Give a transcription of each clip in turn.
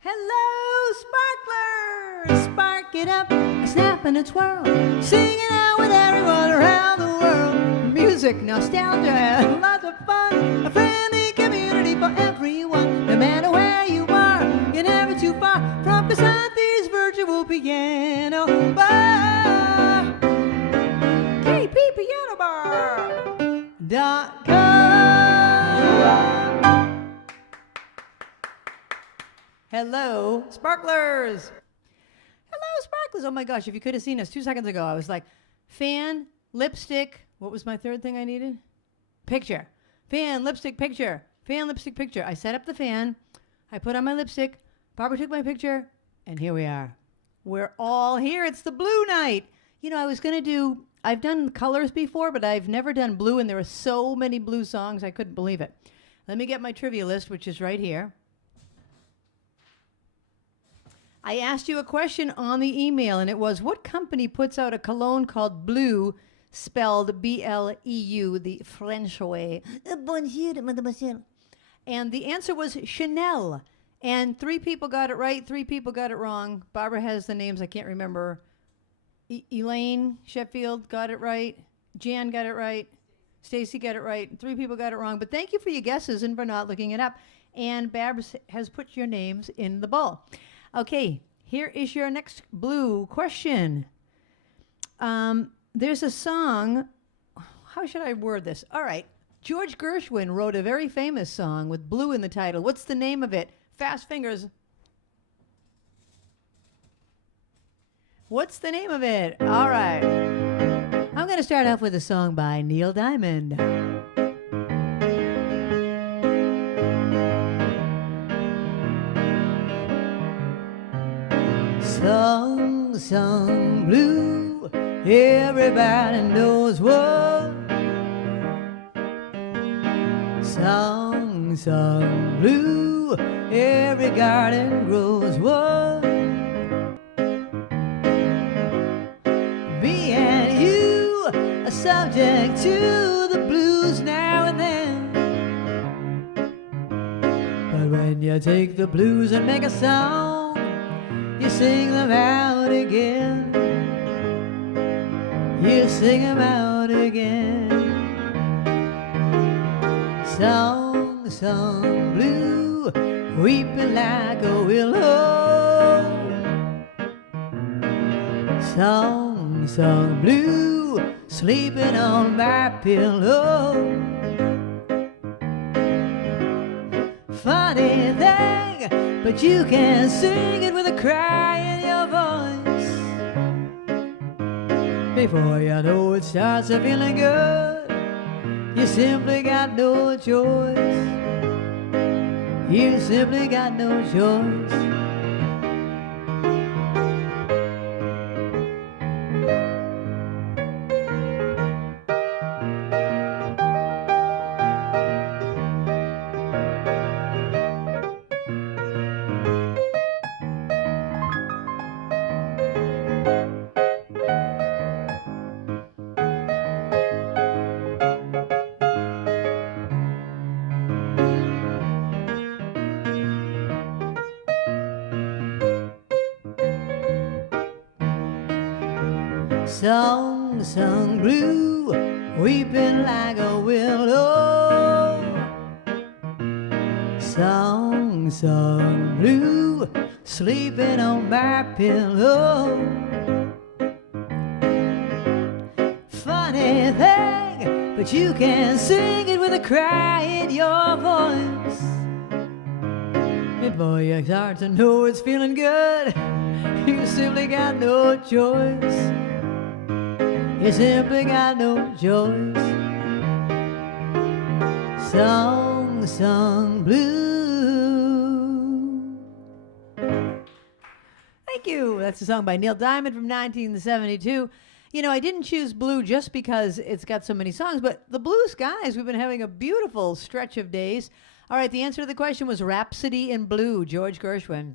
Hello, sparklers! Spark it up, a snap and a twirl. Sing it out with everyone around the world. Music, nostalgia, and lots of fun. A friendly community for everyone. No matter where you are, you're never too far from Krisanti's virtual piano bar. KPianobar.com. Hello, sparklers! Hello, sparklers! Oh my gosh, if you could have seen us 2 seconds ago, I was like, fan, lipstick, what was my third thing I needed? Picture. Fan, lipstick, picture. Fan, lipstick, picture. I set up the fan, I put on my lipstick, Barbara took my picture, and here we are. We're all here. It's the blue night. You know, I've done colors before, but I've never done blue, and there are so many blue songs, I couldn't believe it. Let me get my trivia list, which is right here. I asked you a question on the email, and it was, what company puts out a cologne called Blue, spelled B-L-E-U, the French way? Bonjour, mademoiselle. And the answer was Chanel. And 3 people got it right, 3 people got it wrong. Barbara has the names I can't remember. Elaine Sheffield got it right. Jan got it right. Stacy got it right. 3 people got it wrong. But thank you for your guesses and for not looking it up. And Babs has put your names in the bowl. Okay, here is your next blue question. There's a song. How should I word this? All right. George Gershwin wrote a very famous song with blue in the title. What's the name of it? Fast fingers. What's the name of it? All right. I'm going to start off with a song by Neil Diamond. Song blue, everybody knows what. Song blue, every garden grows one. Me and you are subject to the blues now and then. But when you take the blues and make a song, you sing them out again. You sing them out again. Song blue, weeping like a willow. Song blue, sleeping on my pillow. Funny thing, but you can sing it with a cry in your voice. Before you know it starts a feeling good, you simply got no choice. You simply got no choice. Song blue, weeping like a willow. Song blue, sleeping on my pillow. Funny thing, but you can sing it with a cry in your voice. Before you start to know it's feeling good, you simply got no choice. You simply got no choice. Song blue. Thank you. That's a song by Neil Diamond from 1972. You know, I didn't choose blue just because it's got so many songs, but the blue skies, we've been having a beautiful stretch of days. All right, the answer to the question was Rhapsody in Blue, George Gershwin.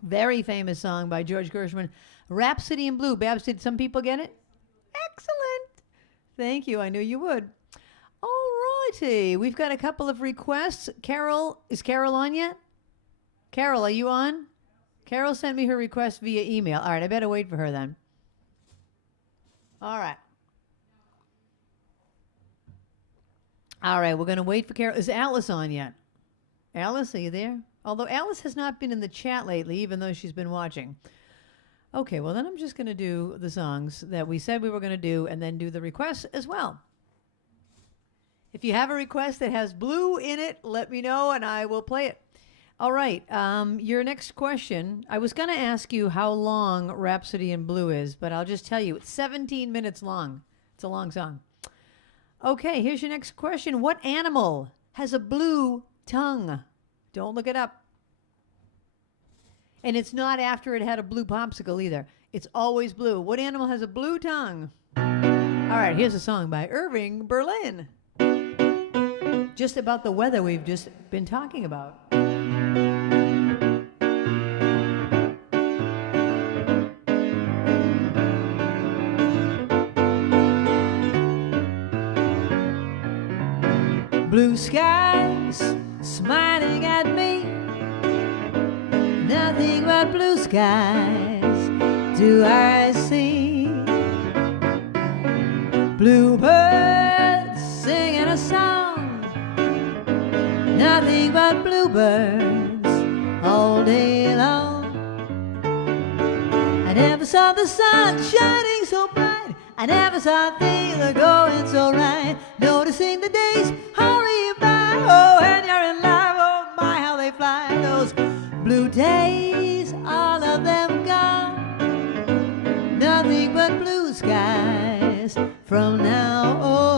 Very famous song by George Gershwin. Rhapsody in Blue. Babs, did some people get it? Excellent. Thank you. I knew you would. All righty. We've got a couple of requests. Carole, is Carole on yet? Carole, are you on? Carole sent me her request via email. All right, I better wait for her then. All right. All right, we're going to wait for Carole. Is Alice on yet? Alice, are you there? Although Alice has not been in the chat lately, even though she's been watching. Okay, well, then I'm just going to do the songs that we said we were going to do and then do the requests as well. If you have a request that has blue in it, let me know and I will play it. All right, your next question. I was going to ask you how long Rhapsody in Blue is, but I'll just tell you, it's 17 minutes long. It's a long song. Okay, here's your next question. What animal has a blue tongue? Don't look it up. And it's not after it had a blue popsicle either. It's always blue. What animal has a blue tongue? All right, here's a song by Irving Berlin. Just about the weather we've just been talking about. Blue skies smiling at me, nothing but blue skies do I see. Bluebirds singing a song, nothing but bluebirds all day long. I never saw the sun shining so bright, I never saw things going so right. Noticing the days hurry by, oh, when you're in love, oh my, how they fly. Those blue days, all of them gone, nothing but blue skies from now on.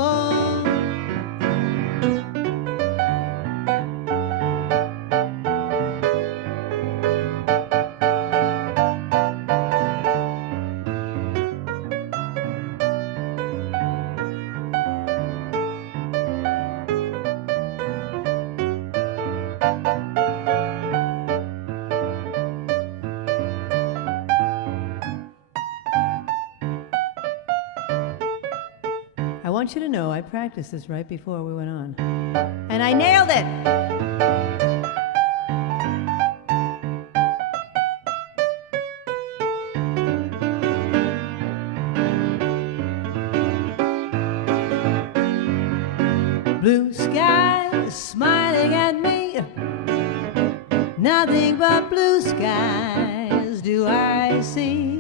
I want you to know I practiced this right before we went on. And I nailed it! Blue skies smiling at me, nothing but blue skies do I see.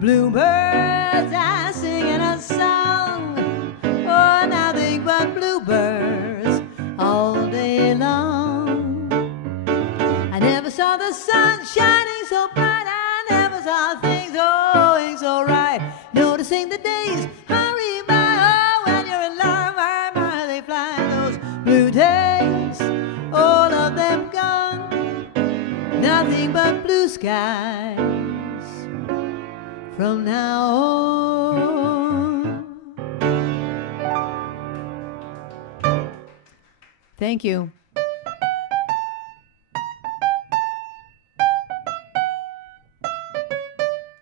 Bluebirds are singing a song, oh, nothing but bluebirds all day long. I never saw the sun shining so bright, I never saw things going so right. Noticing the days hurry by, oh, when you're in love, my, they fly. Those blue days, all of them gone, nothing but blue skies from now on. Thank you.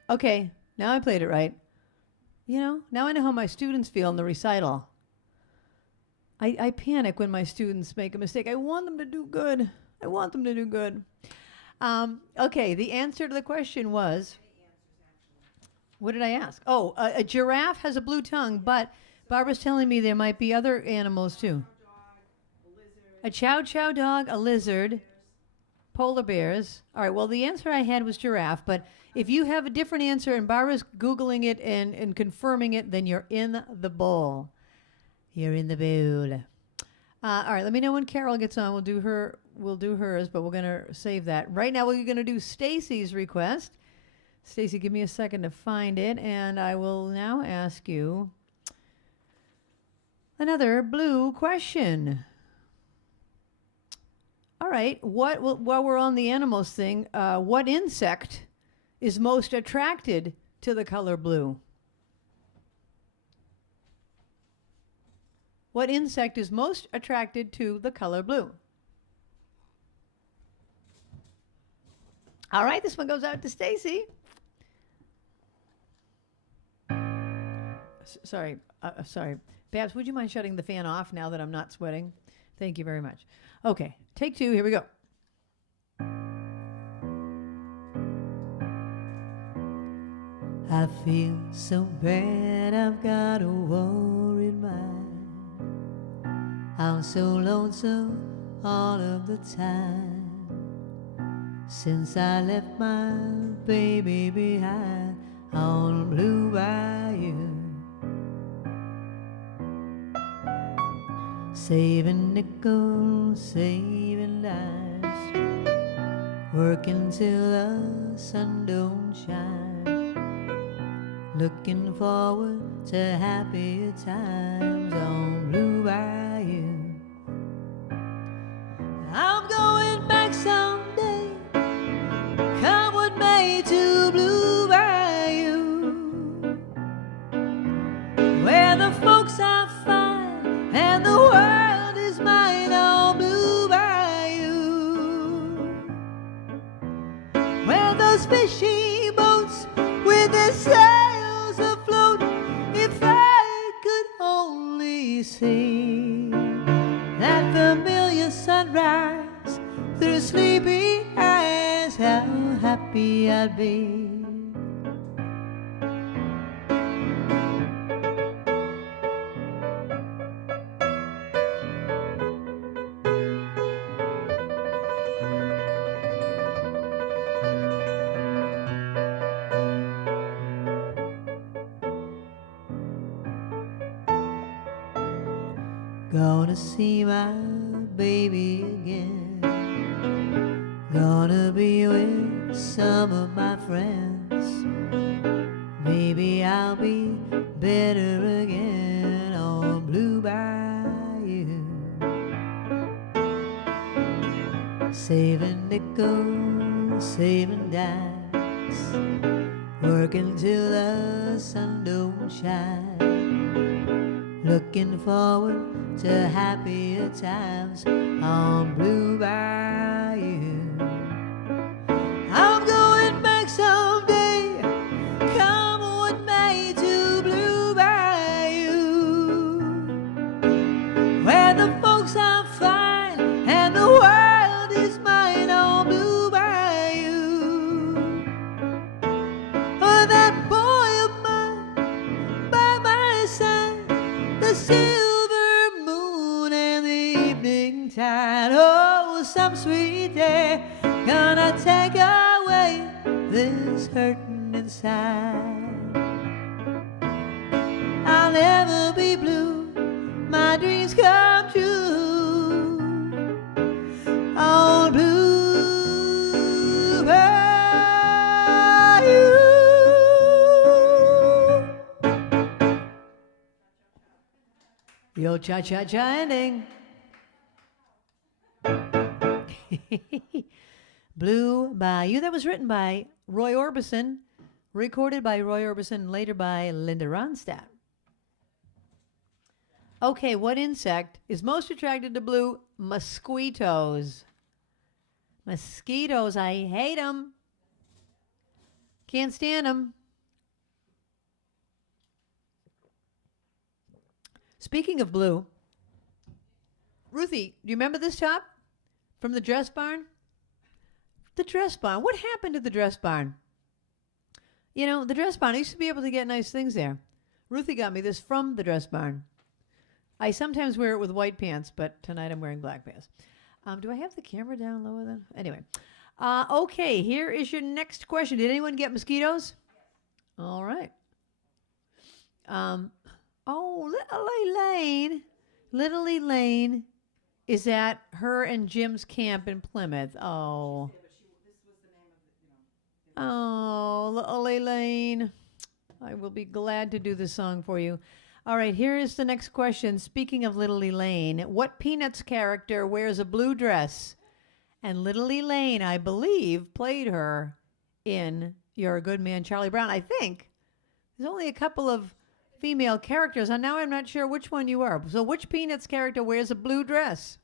Okay, now I played it right. You know, now I know how my students feel in the recital. I panic when my students make a mistake. I want them to do good. I want them to do good. Okay, the answer to the question was... What did I ask? Oh, a giraffe has a blue tongue, but Barbara's telling me there might be other animals too. A chow chow dog, a lizard, polar bears. All right, well, the answer I had was giraffe, but if you have a different answer and Barbara's Googling it and confirming it, then you're in the bowl. You're in the bowl. All right, let me know when Carole gets on. We'll do hers, but we're going to save that. Right now, we're going to do Stacy's request. Stacy, give me a second to find it, and I will now ask you another blue question. All right, while we're on the animals thing, what insect is most attracted to the color blue? What insect is most attracted to the color blue? All right, this one goes out to Stacy. Sorry. Babs, would you mind shutting the fan off now that I'm not sweating? Thank you very much. Okay, take two. Here we go. I feel so bad, I've got a worried mind. I'm so lonesome all of the time, since I left my baby behind on Blue Bayou. Saving nickels, saving dimes, working till the sun don't shine, looking forward to happier times on Blue Bayou. I'm going back someday, come what may, to Blue Bayou, where the folks are fine and the world is mine on Blue Bayou, where those fishing boats with their sails afloat, if I could only see that familiar sunrise through sleepy eyes, how happy I'd be. Gonna see my baby again, gonna be with some of my friends. Maybe I'll be better again on Blue Bayou. Saving nickels, saving dimes, working till the sun don't shine, looking forward to happier times on Blue Bayou. I'm going back someday, come what may, to Blue Bayou, where the folks are fine and the world is mine on Blue Bayou. Oh, that boy of mine by my side, the silver moon and the evening tide. Oh, some sweet day gonna take away this hurting inside. I'll never be blue, my dreams come true on Blue Bayou. Yo, cha-cha-cha ending. Blue Bayou. That was written by Roy Orbison, recorded by Roy Orbison, and later by Linda Ronstadt. Okay, what insect is most attracted to blue? Mosquitoes. Mosquitoes, I hate them. Can't stand them. Speaking of blue, Ruthie, do you remember this top from the dress barn? The dress barn. What happened to the dress barn? You know, the dress barn, I used to be able to get nice things there. Ruthie got me this from the dress barn. I sometimes wear it with white pants, but tonight I'm wearing black pants. Do I have the camera down lower then? Anyway. Okay, here is your next question. Did anyone get mosquitoes? All right. Oh, Little Elaine. Little Elaine is at her and Jim's camp in Plymouth. Oh. Oh, Little Elaine. I will be glad to do the song for you. All right, here is the next question. Speaking of Little Elaine, what Peanuts character wears a blue dress? And Little Elaine, I believe, played her in You're a Good Man, Charlie Brown. I think there's only a couple of female characters, and now I'm not sure which one you are. So which Peanuts character wears a blue dress?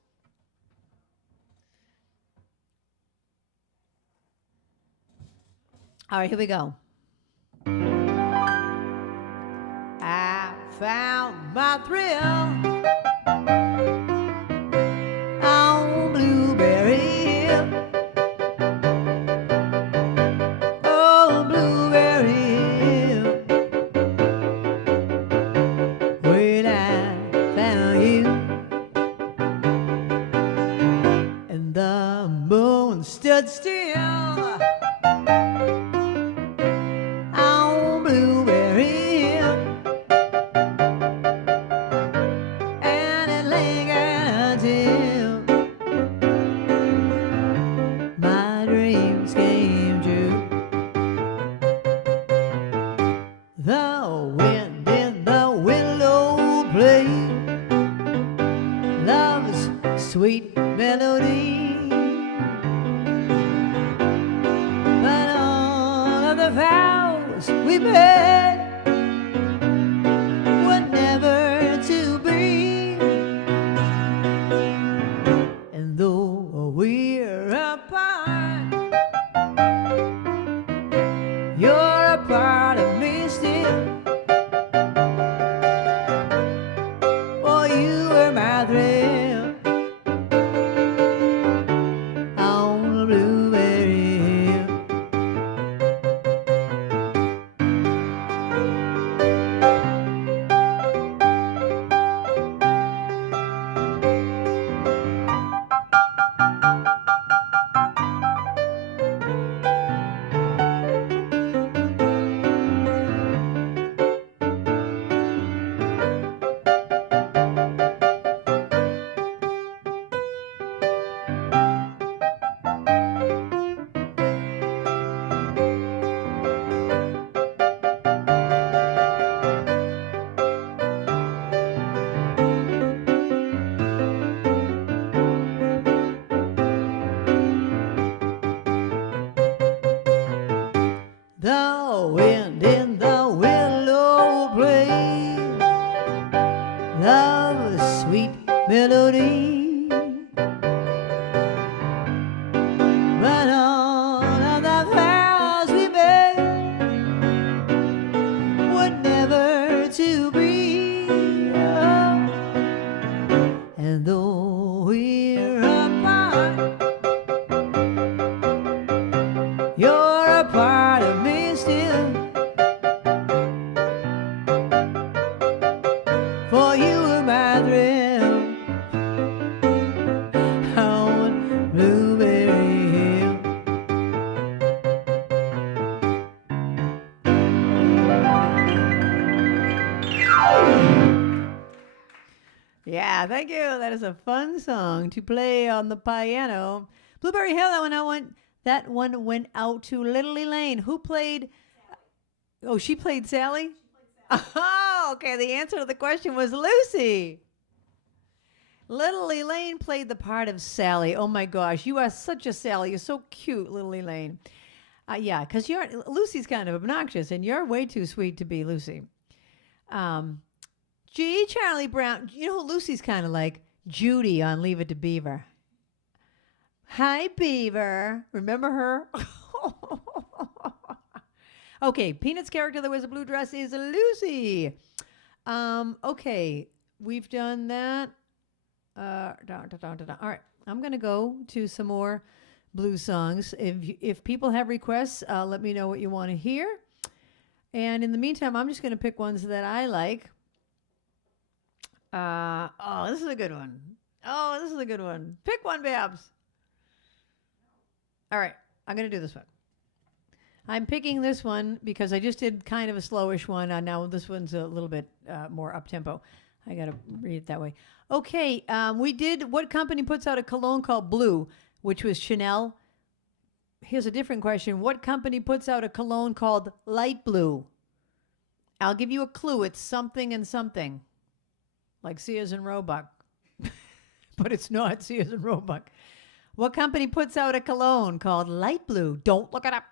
All right, here we go. I found my thrill on Blueberry Hill. Oh, Blueberry Hill. sweet melody. But all of the vows we made were never to be. And though we're apart, you're a part of me still. For you were my thrill on Blueberry Hill. The wind in the willow plays love's sweet melody. But all of the vows we made were never to be. And though we're apart, you're a part of me still. For you were my thrill on Blueberry Hill. Yeah, thank you. That is a fun song to play on the piano. Blueberry Hill, that one went out to Little Elaine. Who played? Oh, she played Sally? Oh, okay. The answer to the question was Lucy. Little Elaine played the part of Sally. Oh my gosh, you are such a Sally. You're so cute, Little Elaine. Yeah, because Lucy's kind of obnoxious, and you're way too sweet to be Lucy. Gee, Charlie Brown. You know who Lucy's kind of like? Judy on Leave It to Beaver. Hi, Beaver. Remember her? Okay, Peanut's character that wears a blue dress is Lucy. Okay, we've done that. All right, I'm going to go to some more blues songs. If people have requests, let me know what you want to hear. And in the meantime, I'm just going to pick ones that I like. This is a good one. Oh, this is a good one. Pick one, Babs. All right, I'm going to do this one. I'm picking this one because I just did kind of a slowish one. Now this one's a little bit more up-tempo. I got to read it that way. Okay, we did what company puts out a cologne called Blue, which was Chanel. Here's a different question. What company puts out a cologne called Light Blue? I'll give you a clue. It's something and something, like Sears and Roebuck. But it's not Sears and Roebuck. What company puts out a cologne called Light Blue? Don't look it up.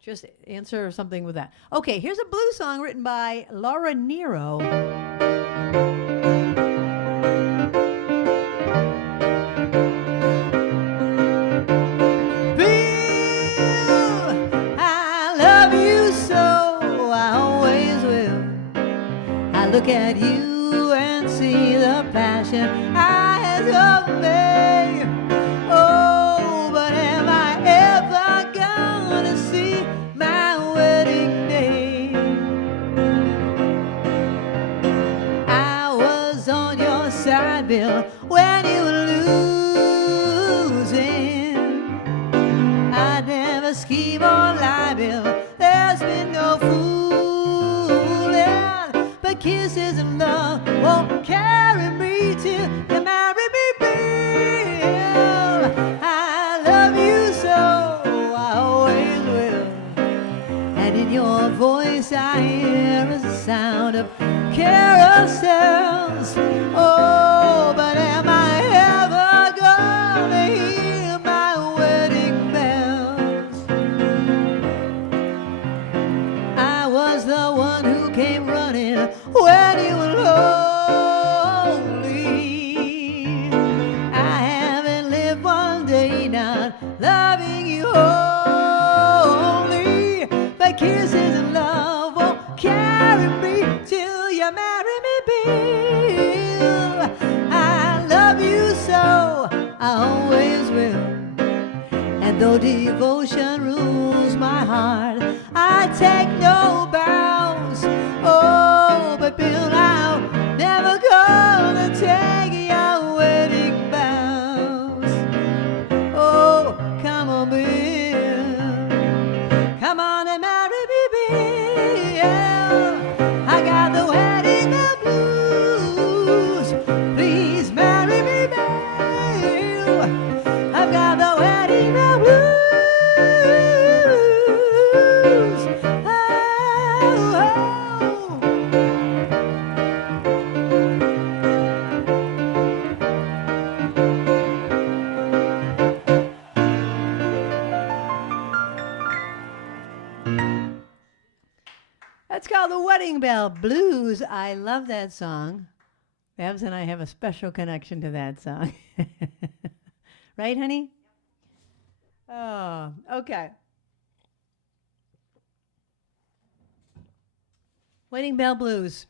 Just answer something with that. Okay, here's a blues song written by Laura Nero. Bill, I love you so, I always will. I look at you and see the passion eyes of me. Oh, but am I ever gonna see my wedding day? I was on your side, Bill, when you were losing. I never scheme or lie, Bill. There's been no fooling, but kisses and love won't carry me till you marry me, Bill. I love you so, I always will. And in your voice I hear a sound of carousels. Oh, but am I ever Bill. I love you so, I always will. And though devotion rules my heart, I take no bows. Oh, but Bill, I'm never gonna take your wedding vows. Oh, come on, Bill. Come on and marry me, Bill. I got the wedding blues. Please marry me, Bill. I've got the wedding blues. Oh, oh. That's called the Wedding Bell Blues. I love that song. Babs and I have a special connection to that song. Right, honey? Oh, okay. Wedding Bell Blues.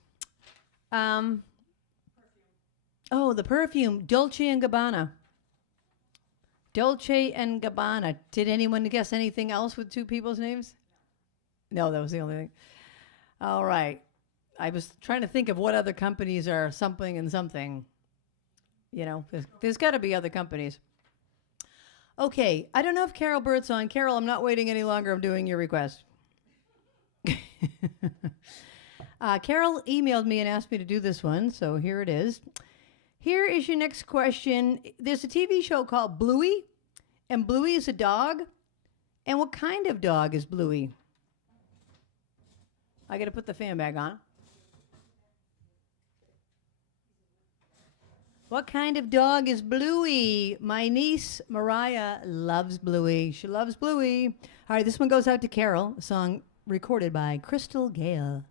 Oh, the perfume, Dolce and Gabbana. Dolce and Gabbana. Did anyone guess anything else with two people's names? No, that was the only thing. All right. I was trying to think of what other companies are something and something. You know, there's got to be other companies. Okay, I don't know if Carol Burt's on. Carol, I'm not waiting any longer. I'm doing your request. Carol emailed me and asked me to do this one, so here it is. Here is your next question. There's a TV show called Bluey, and Bluey is a dog. And what kind of dog is Bluey? I got to put the fan bag on. What kind of dog is Bluey? My niece, Mariah, loves Bluey. She loves Bluey. All right, this one goes out to Carol, a song recorded by Crystal Gale.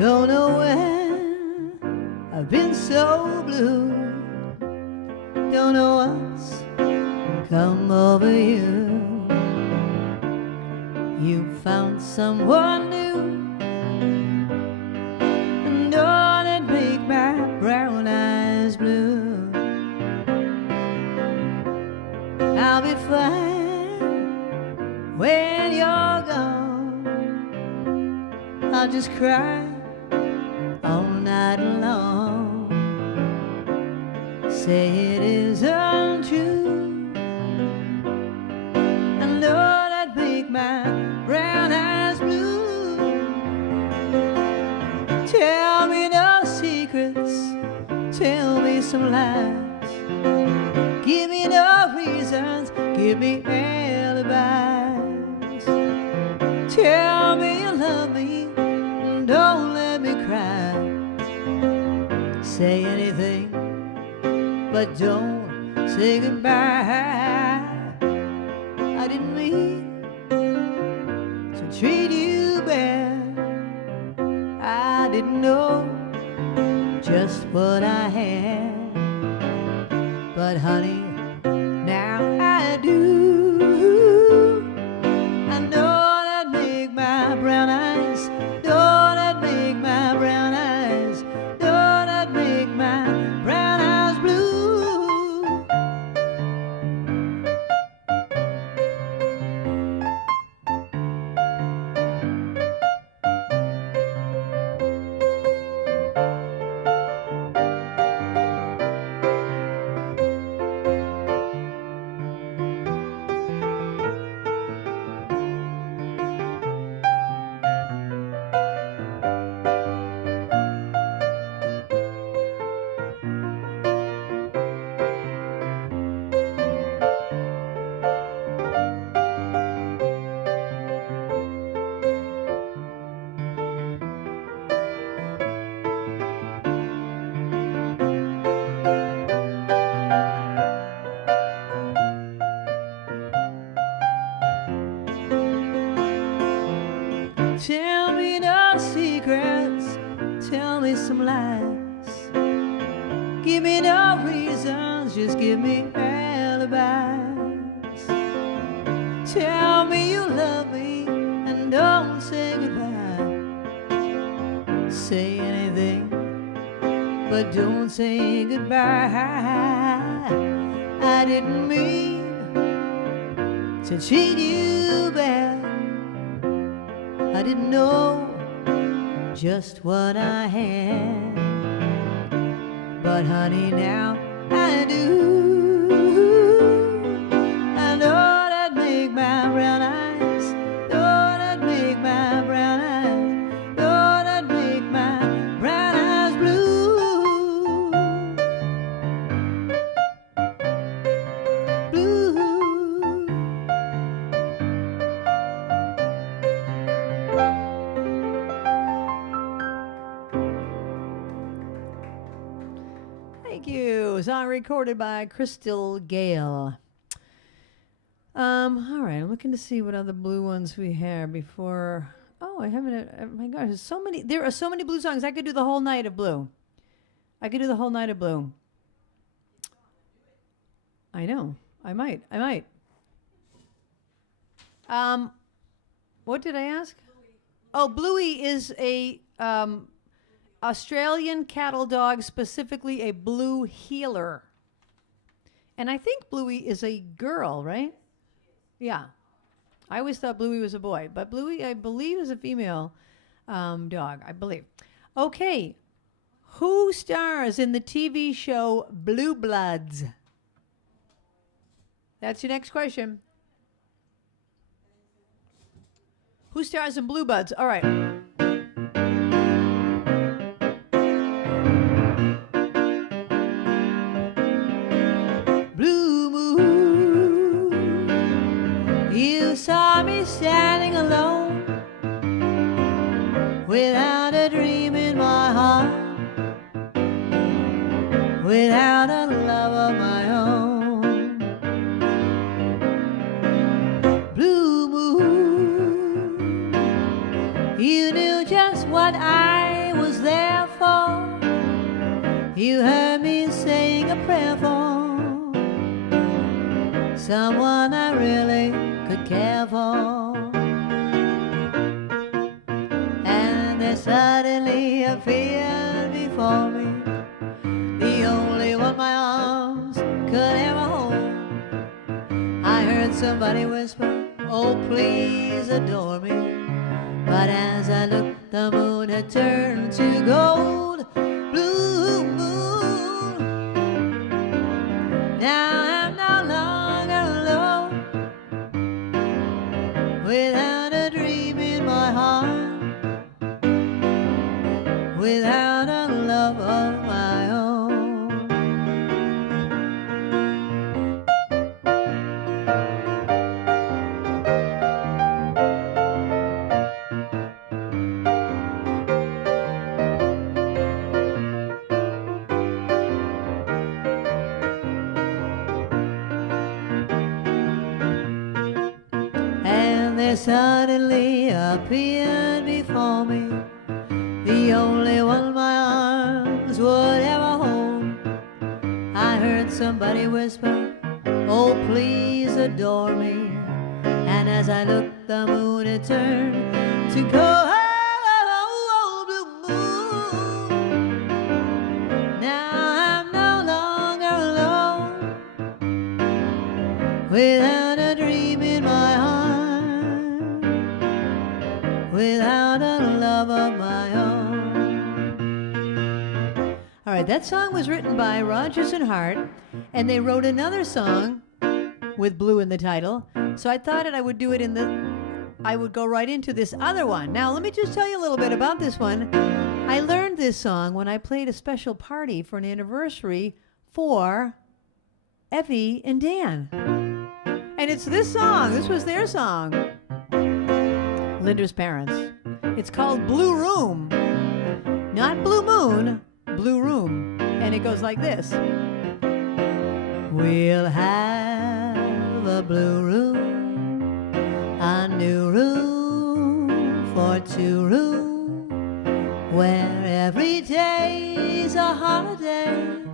Don't know when I've been so blue. Don't know what's come over you. You found someone new, and don't it make my brown eyes blue? I'll be fine when you're gone. I'll just cry all night long. Say it isn't true. My brown eyes blue. Tell me no secrets, tell me some lies. Give me no reasons, give me alibis. Tell me you love me, don't let me cry. Say anything, but don't say goodbye. I didn't mean treat you bad. I didn't know just what I had, but honey, now I do. I know that make my brown eyes, know that make my brown eyes, know that make my brown eyes blue. reasons, just give me alibis. Tell me you love me and don't say goodbye. Say anything, but don't say goodbye. I didn't mean to treat you bad. I didn't know just what I had, but honey, now I do. I know that make my brown eyes, know that make my brown eyes, know that make my brown eyes blue. Blue. Thank you. Song recorded by Crystal Gale. All right, I'm looking to see what other blue ones we have before. Oh, I haven't. Oh my gosh, there's so many. There are so many blue songs. I could do the whole night of blue. I could do the whole night of blue. I know. I might. What did I ask? Oh, Bluey is a Australian cattle dog, specifically a blue heeler. And I think Bluey is a girl, right? Yeah. I always thought Bluey was a boy, but Bluey, I believe, is a female dog, I believe. Okay. Who stars in the TV show Blue Bloods? That's your next question. Who stars in Blue Bloods? All right. Blue moon, you saw me standing alone, without a dream in my heart, without a love of my own. Blue moon, you knew just what I was there for. You heard me saying a prayer for someone I really could care for. And there suddenly appeared before me the only one my arms could ever hold. I heard somebody whisper, oh please adore me. But as I looked, the moon had turned to gold. Blue moon, now I'm no longer alone, without a dream in my heart, without a love of my own. And there suddenly appeared before me the only one my arms would ever hold. I heard somebody whisper, oh please adore me. And as I looked, the moon had turned to gold. Blue moon, now I'm no longer alone, without a dream in my heart, without a love of my own. All right, that song was written by Rodgers and Hart, and they wrote another song with blue in the title. So I thought I would do it I would go right into this other one. Now, let me just tell you a little bit about this one. I learned this song when I played a special party for an anniversary for Effie and Dan. And it's this song. This was their song. Linda's parents. It's called Blue Room. Not Blue Moon, Blue Room. And it goes like this. We'll have a blue room, a new room for two rooms, where every day's a holiday.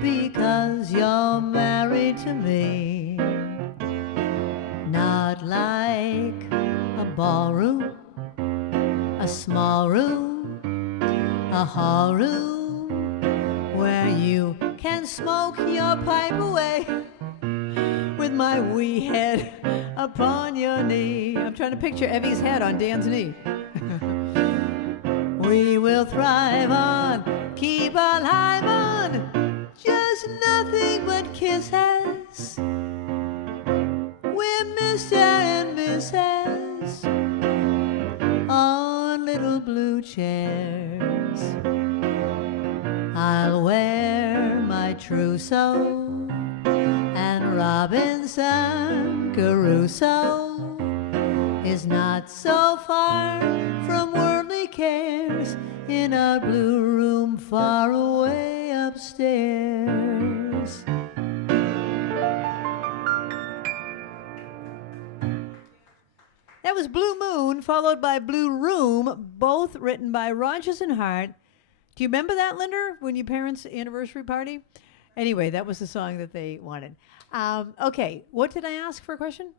Be because you're married to me. Not like a ballroom, a small room, a hall room, where you can smoke your pipe away with my wee head upon your knee. I'm trying to picture Evie's head on Dan's knee. We will thrive on, keep alive on, just nothing but kisses. We're Mr. and Mrs. on little blue chairs. I'll wear my trousseau and Robinson Crusoe is not so far from worldly cares in our blue room far away upstairs. That was Blue Moon, followed by Blue Room, both written by Rodgers and Hart. Do you remember that, Linda, when your parents' anniversary party? Anyway, that was the song that they wanted. Okay, what did I ask for a question?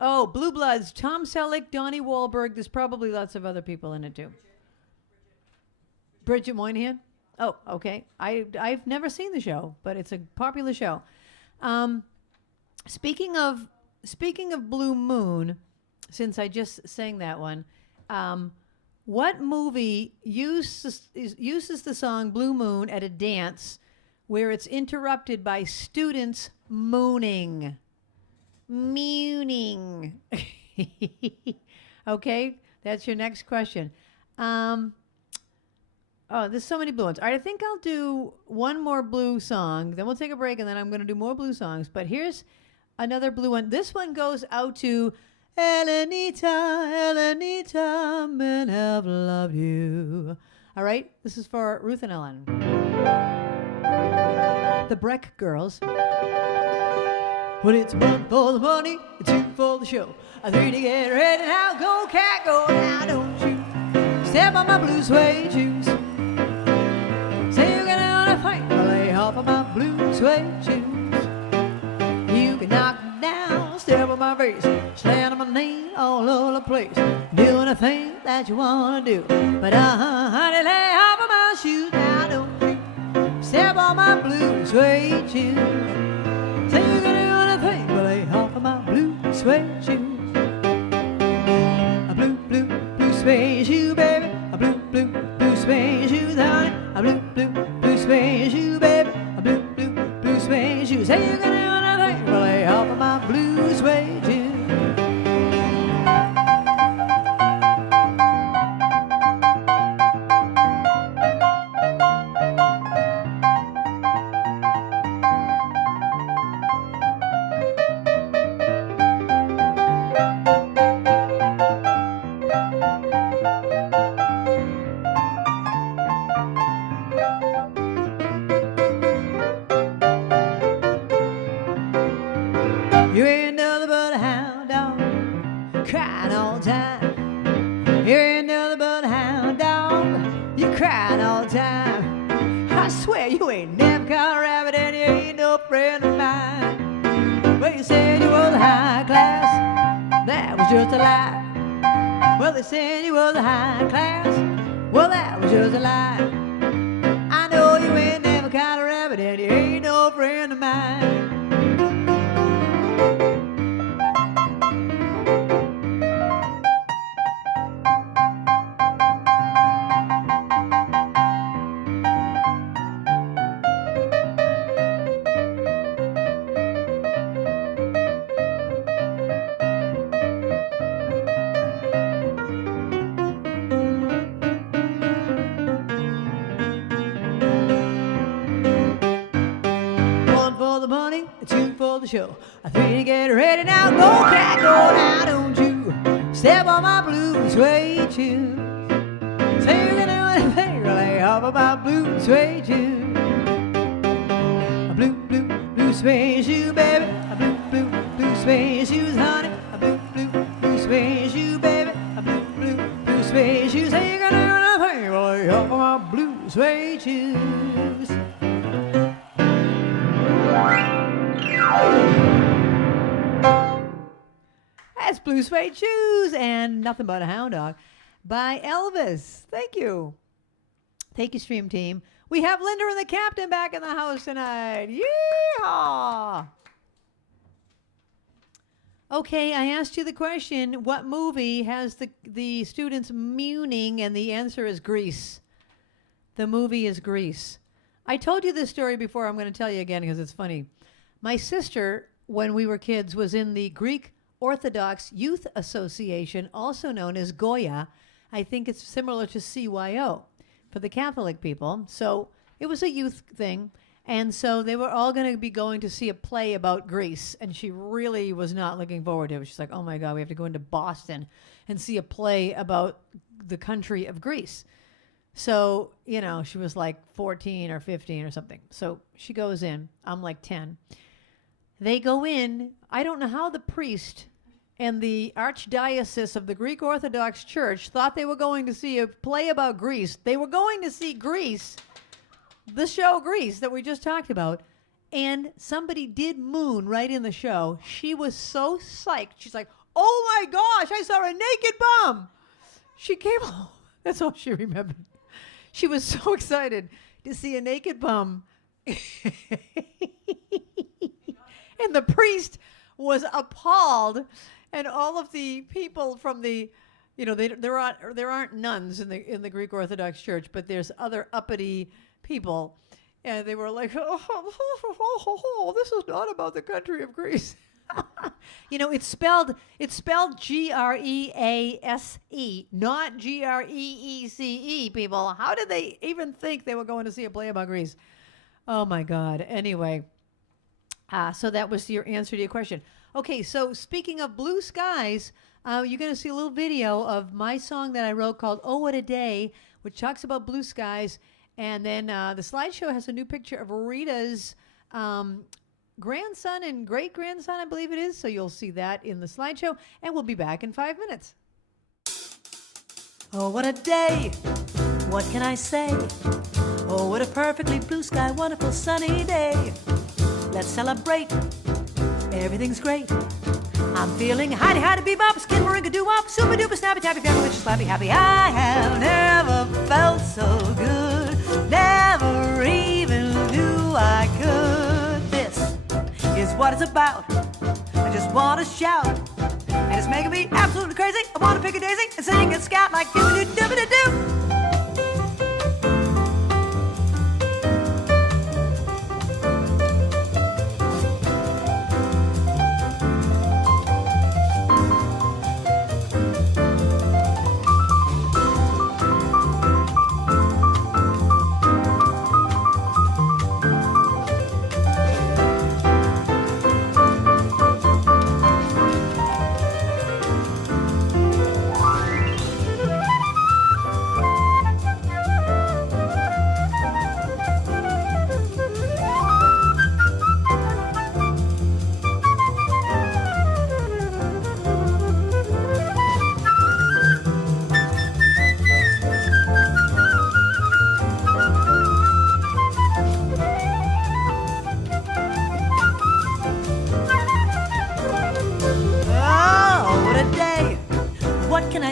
Oh, Blue Bloods, Tom Selleck, Donnie Wahlberg. There's probably lots of other people in it, too. Bridget Moynihan? Oh, okay. I've never seen the show, but it's a popular show. Speaking of Blue Moon, since I just sang that one, what movie uses the song Blue Moon at a dance where it's interrupted by students mooning? Mooning. Okay, that's your next question. Oh, there's so many blue ones. All right, I think I'll do one more blue song. Then we'll take a break, and then I'm going to do more blue songs. But here's another blue one. This one goes out to Elenita, Elenita, men have loved you. All right, this is for Ruth and Ellen. The Breck Girls. Well, it's one for the money, two for the show, a three to get ready. Now go, cat, go. Now don't you step on my blue suede shoes. Say you're gonna want to fight, but lay off of my blue suede shoes. You can knock me down, step on my face, slam on my knee all over the place, doing a thing that you wanna do. But honey, lay off of my shoes. Now don't you step on my blue suede shoes. Say you're gonna lay off of my blue suede shoes. A blue, blue, blue suede shoe, baby. A blue, blue, blue suede shoes, honey. A blue, blue, blue suede shoe, baby. A blue, blue, blue suede shoes. Say you're gonna lay off of my blue suede shoes. You ain't nothing but a hound dog, crying all the time. You ain't nothing but a hound dog, you crying all the time. I swear you ain't never caught a rabbit and you ain't no friend of mine. Well, you said you was high class, that was just a lie. Well, they said you was high class, well, that was just a lie. I know you ain't never caught a rabbit and you ain't no friend of mine. Show. I think you get ready now. Go, cat, go now, don't you step on my blue suede shoes. Say you're gonna do anything, lay off of my blue suede shoes. A blue, blue, blue suede shoe, baby. A blue, blue, blue suede shoes, honey. A blue, blue, blue suede shoe, baby. A blue, blue, blue suede shoes. Say you're gonna do anything, lay off of my blue suede suede shoes. That's Blue Suede Shoes and Nothing But a Hound Dog by Elvis. Thank you. Thank you, Stream Team. We have Linda and the Captain back in the house tonight. Yeehaw! Okay, I asked you the question, what movie has the students mooning, and the answer is Grease. The movie is Grease. I told you this story before. I'm going to tell you again because it's funny. My sister, when we were kids, was in the Greek Orthodox Youth Association, also known as Goya. I think it's similar to CYO for the Catholic people. So it was a youth thing. And so they were all going to be going to see a play about Greece. And she really was not looking forward to it. She's like, oh my God, we have to go into Boston and see a play about the country of Greece. So, you know, she was like 14 or 15 or something. So she goes in. I'm like 10. They go in. I don't know how the priest and the archdiocese of the Greek Orthodox Church thought they were going to see a play about Greece. They were going to see Grease, the show Grease that we just talked about. And somebody did moon right in the show. She was so psyched. She's like, oh my gosh, I saw a naked bum. She came home. That's all she remembered. She was so excited to see a naked bum. And the priest was appalled, and all of the people from the, you know, there aren't nuns in the Greek Orthodox Church, but there's other uppity people, and they were like, oh, this is not about the country of Greece. You know, it's spelled Grease, not Greece, people. How did they even think they were going to see a play about Greece? Oh my God. Anyway. So that was your answer to your question. Okay, so speaking of blue skies, you're going to see a little video of my song that I wrote called Oh What a Day, which talks about blue skies. And then the slideshow has a new picture of Rita's grandson and great-grandson, I believe it is. So you'll see that in the slideshow. And we'll be back in 5 minutes. Oh, what a day. What can I say? Oh, what a perfectly blue sky, wonderful sunny day. Let's celebrate. Everything's great. I'm feeling hidey bebop, skin maringa doo wop, super duper snappy tappy fabulous slappy happy. I have never felt so good. Never even knew I could. This is what it's about. I just want to shout, and it's making me absolutely crazy. I want to pick a daisy and sing and scout like doo doo doo doo doo.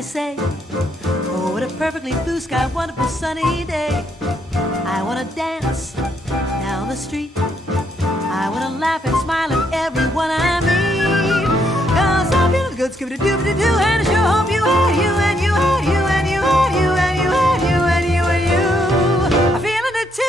Say, oh, what a perfectly blue sky, wonderful sunny day. I want to dance down the street. I want to laugh and smile at everyone I meet. 'Cause I'm feeling good, skibbity-doo-doo-doo, and I sure hope you had you, and you had you, and you had you, and you had you, and you and you. I'm feeling it too.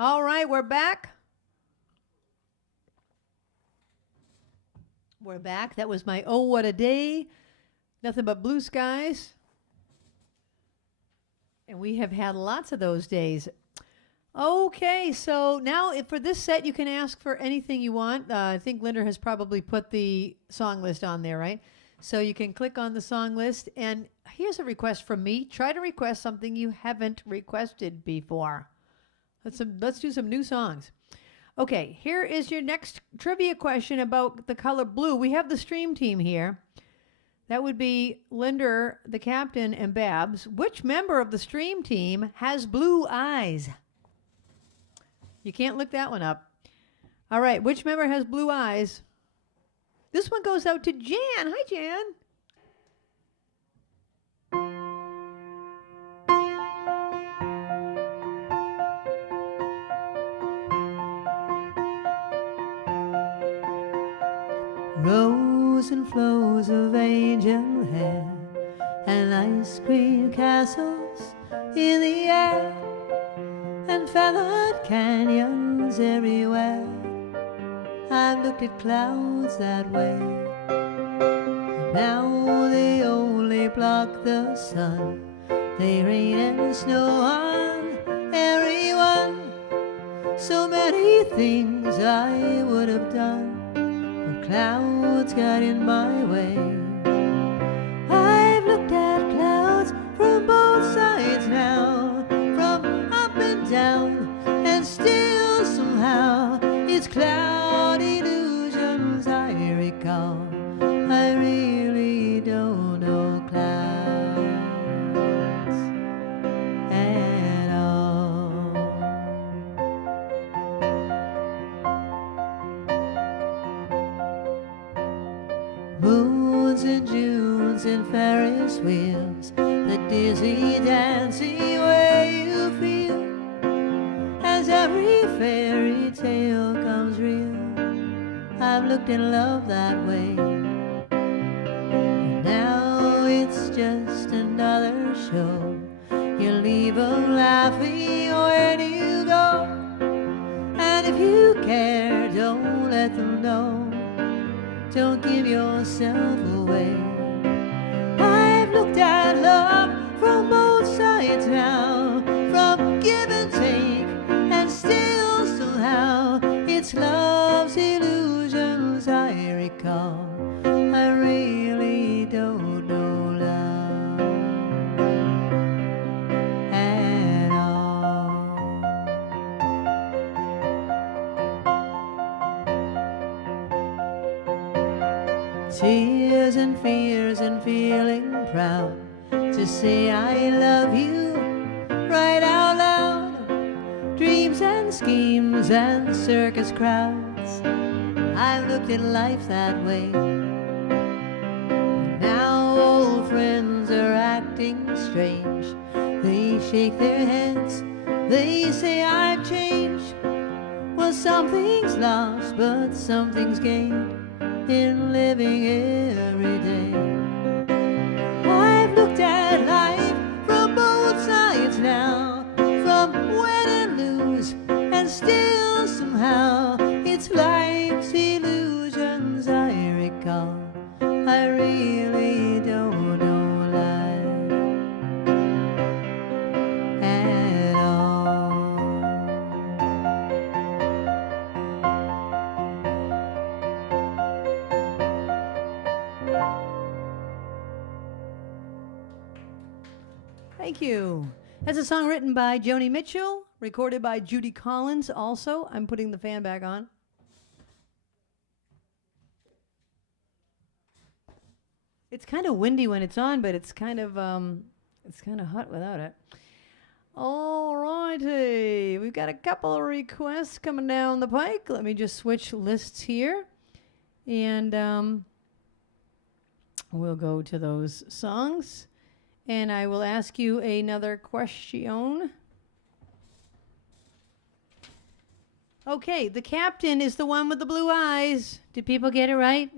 All right, we're back. We're back. That was my Oh What a Day. Nothing but blue skies. And we have had lots of those days. Okay, so now for this set, you can ask for anything you want. I think Linda has probably put the song list on there, right? So you can click on the song list. And here's a request from me. Try to request something you haven't requested before. Let's do some new songs. Okay, here is your next trivia question about the color blue. We have the stream team here. That would be Linder, the captain, and Babs. Which member of the stream team has blue eyes? You can't look that one up. All right, which member has blue eyes? This one goes out to Jan. Hi, Jan. Rows and flows of angel hair and ice cream castles in the air and feathered canyons everywhere. I've looked at clouds that way, and now they only block the sun. They rain and snow on everyone. So many things I would have done, clouds got in my way. I've looked at clouds from both sides now, from up and down, and still somehow it's cloud illusions I recall. I really don't know clouds at all. Moons and Junes and Ferris wheels, the dizzy dancing way you feel as every fairy tale comes real. I've looked at love that way. Now it's just another show. You leave them laughing when you go, and if you care, don't let them know. Don't give yourself away. I've looked at love from both sides now, from give and take, and still somehow it's love's illusions I recall. I really don't know love at all. Tears and fears and feeling proud to say I love you right out loud. Dreams and schemes and circus crowds, I've looked at life that way. Now old friends are acting strange. They shake their heads, they say I've changed. Well, something's lost, but something's gained in living every day. I've looked at life from both sides now, from win and lose, and still somehow it's life's illusions I recall. I really don't know life at all. Thank you. That's a song written by Joni Mitchell, recorded by Judy Collins also. I'm putting the fan back on. It's kind of windy when it's on, but it's kind of hot without it. All righty. We've got a couple of requests coming down the pike. Let me just switch lists here. And we'll go to those songs. And I will ask you another question. Okay, the captain is the one with the blue eyes. Did people get it right?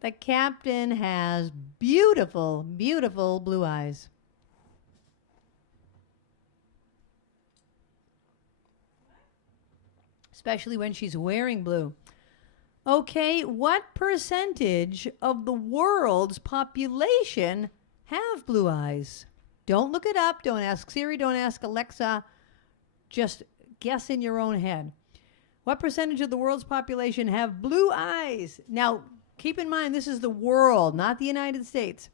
The captain has beautiful, beautiful blue eyes. especially when she's wearing blue. Okay, what percentage of the world's population have blue eyes? Don't look it up. Don't ask Siri. Don't ask Alexa. Just guess in your own head. What percentage of the world's population have blue eyes? Now, keep in mind, this is the world, not the United States.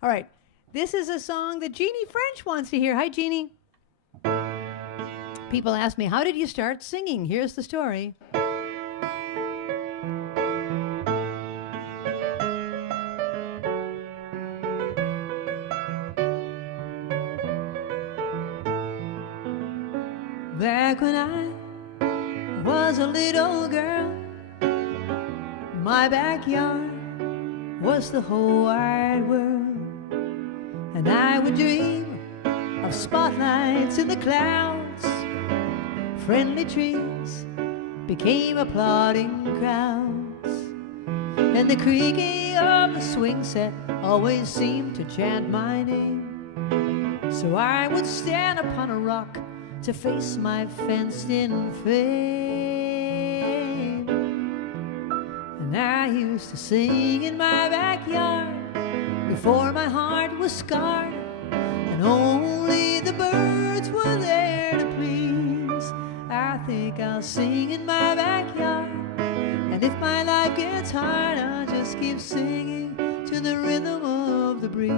All right. This is a song that Jeannie French wants to hear. Hi, Jeannie. People ask me, how did you start singing? Here's the story. Back when I was a little girl, my backyard was the whole wide world. And I would dream of spotlights in the clouds. Friendly trees became applauding crowds. And the creaking of the swing set always seemed to chant my name. So I would stand upon a rock to face my fenced-in fame. And I used to sing in my backyard before my heart was scarred, and only the birds were there to please. I think I'll sing in my backyard, and if my life gets hard, I'll just keep singing to the rhythm of the breeze.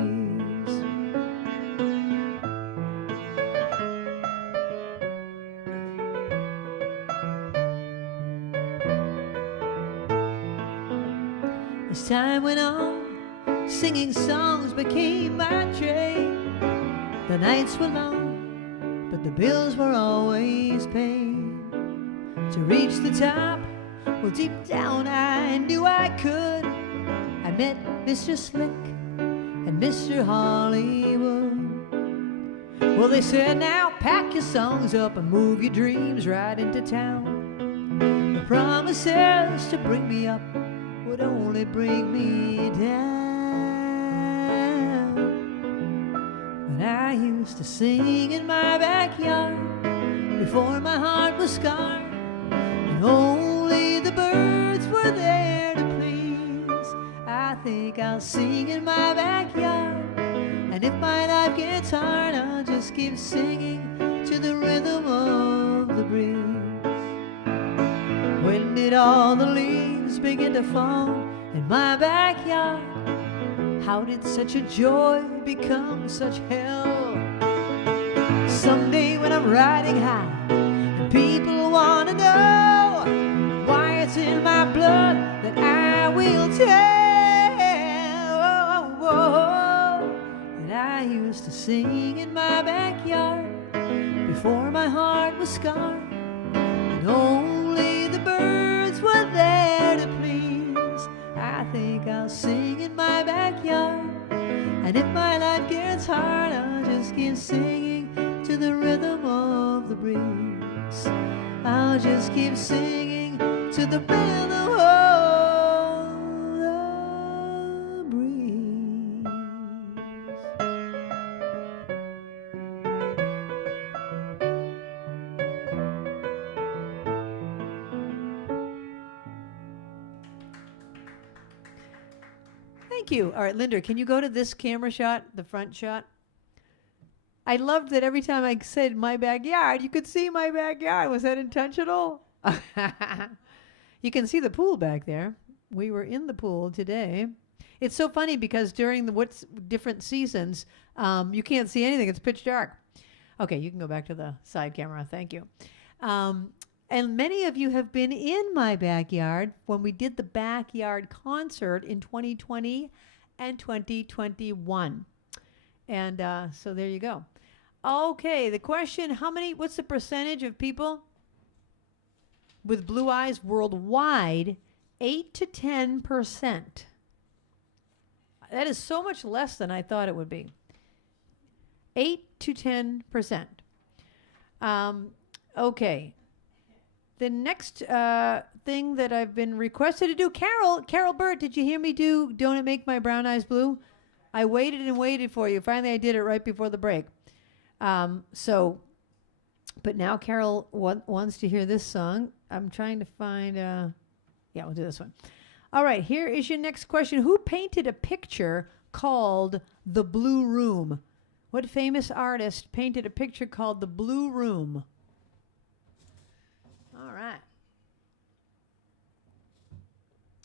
As time went on, singing songs became my trade. The nights were long, but the bills were always paid. To reach the top, well, deep down I knew I could. I met Mr. Slick and Mr. Hollywood. Well, they said, now pack your songs up and move your dreams right into town. The promises to bring me up would only bring me down. But I used to sing in my backyard before my heart was scarred, and only the birds were there to please. I think I'll sing in my backyard, and if my life gets hard, I'll just keep singing to the rhythm of the breeze. When did all the leaves begin to fall in my backyard? How did such a joy become such hell? Someday when I'm riding high and people want to know why it's in my blood, that I will tell. And I used to sing in my backyard before my heart was scarred, and only the birds were there to please. I think I'll sing in my backyard, and if my life gets hard, I'll just keep singing to the rhythm of the breeze. I'll just keep singing to the rhythm of the breeze. Thank you. All right, Linda, can you go to this camera shot, the front shot? I loved that every time I said my backyard, you could see my backyard. Was that intentional? You can see the pool back there. We were in the pool today. It's so funny because during the what's different seasons, you can't see anything. It's pitch dark. Okay, you can go back to the side camera. Thank you. And many of you have been in my backyard when we did the backyard concert in 2020 and 2021. And so there you go. Okay, the question, what's the percentage of people with blue eyes worldwide? 8 to 10%. That is so much less than I thought it would be. 8 to 10%. Okay. The next thing that I've been requested to do, Carole Burt, did you hear me do Don't It Make My Brown Eyes Blue? I waited and waited for you. Finally, I did it right before the break. So But now Carole wants to hear this song. I'm trying to find... yeah, we'll do this one. All right, here is your next question. Who painted a picture called The Blue Room? What famous artist painted a picture called The Blue Room? All right.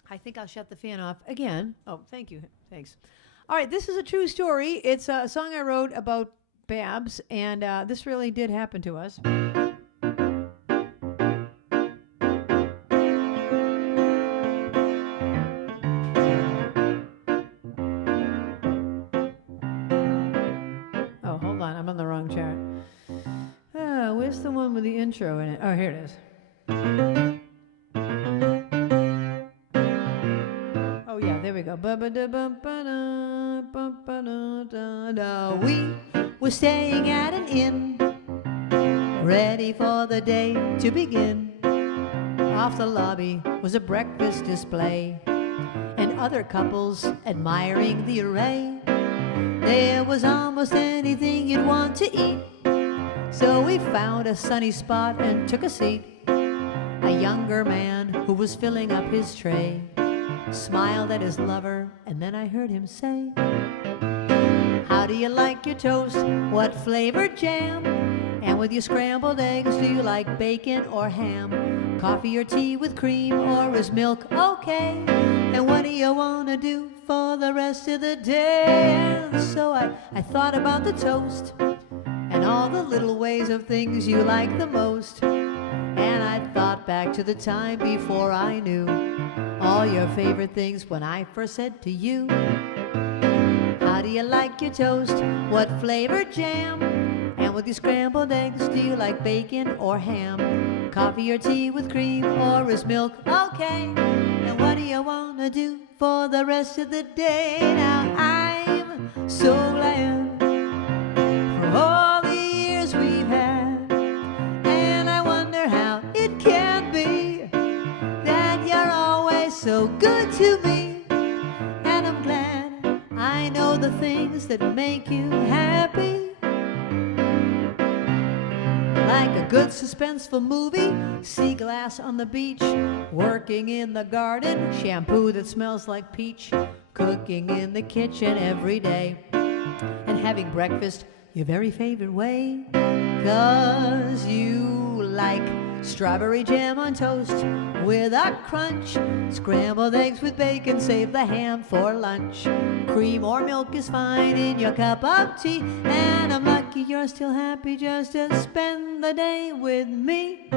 I think I'll shut the fan off again. Oh, thank you. Thanks. All right, this is a true story. It's a song I wrote about Babs, and this really did happen to us. Oh, hold on. I'm on the wrong chart. Where's the one with the intro in it? Oh, here it is. Oh, yeah, there we go. We were staying at an inn, ready for the day to begin. Off the lobby was a breakfast display, and other couples admiring the array. There was almost anything you'd want to eat, so we found a sunny spot and took a seat. A younger man who was filling up his tray smiled at his lover, and then I heard him say, "How do you like your toast? What flavored jam? And with your scrambled eggs, do you like bacon or ham? Coffee or tea with cream, or is milk okay? And what do you want to do for the rest of the day?" And so I thought about the toast and all the little ways of things you like the most. And I thought back to the time before I knew all your favorite things when I first said to you, "How do you like your toast? What flavored jam? And with your scrambled eggs, do you like bacon or ham? Coffee or tea with cream, or is milk okay? And what do you want to do for the rest of the day?" Now I'm so glad for all the years we've had, and I wonder how it can be that you're always so good to me. And I'm glad I know the things that make you happy. Like a good suspenseful movie, sea glass on the beach, working in the garden, shampoo that smells like peach, cooking in the kitchen every day, and having breakfast your very favorite way. 'Cause you like strawberry jam on toast with a crunch, scrambled eggs with bacon, save the ham for lunch. Cream or milk is fine in your cup of tea, and I'm lucky you're still happy just to spend the day with me.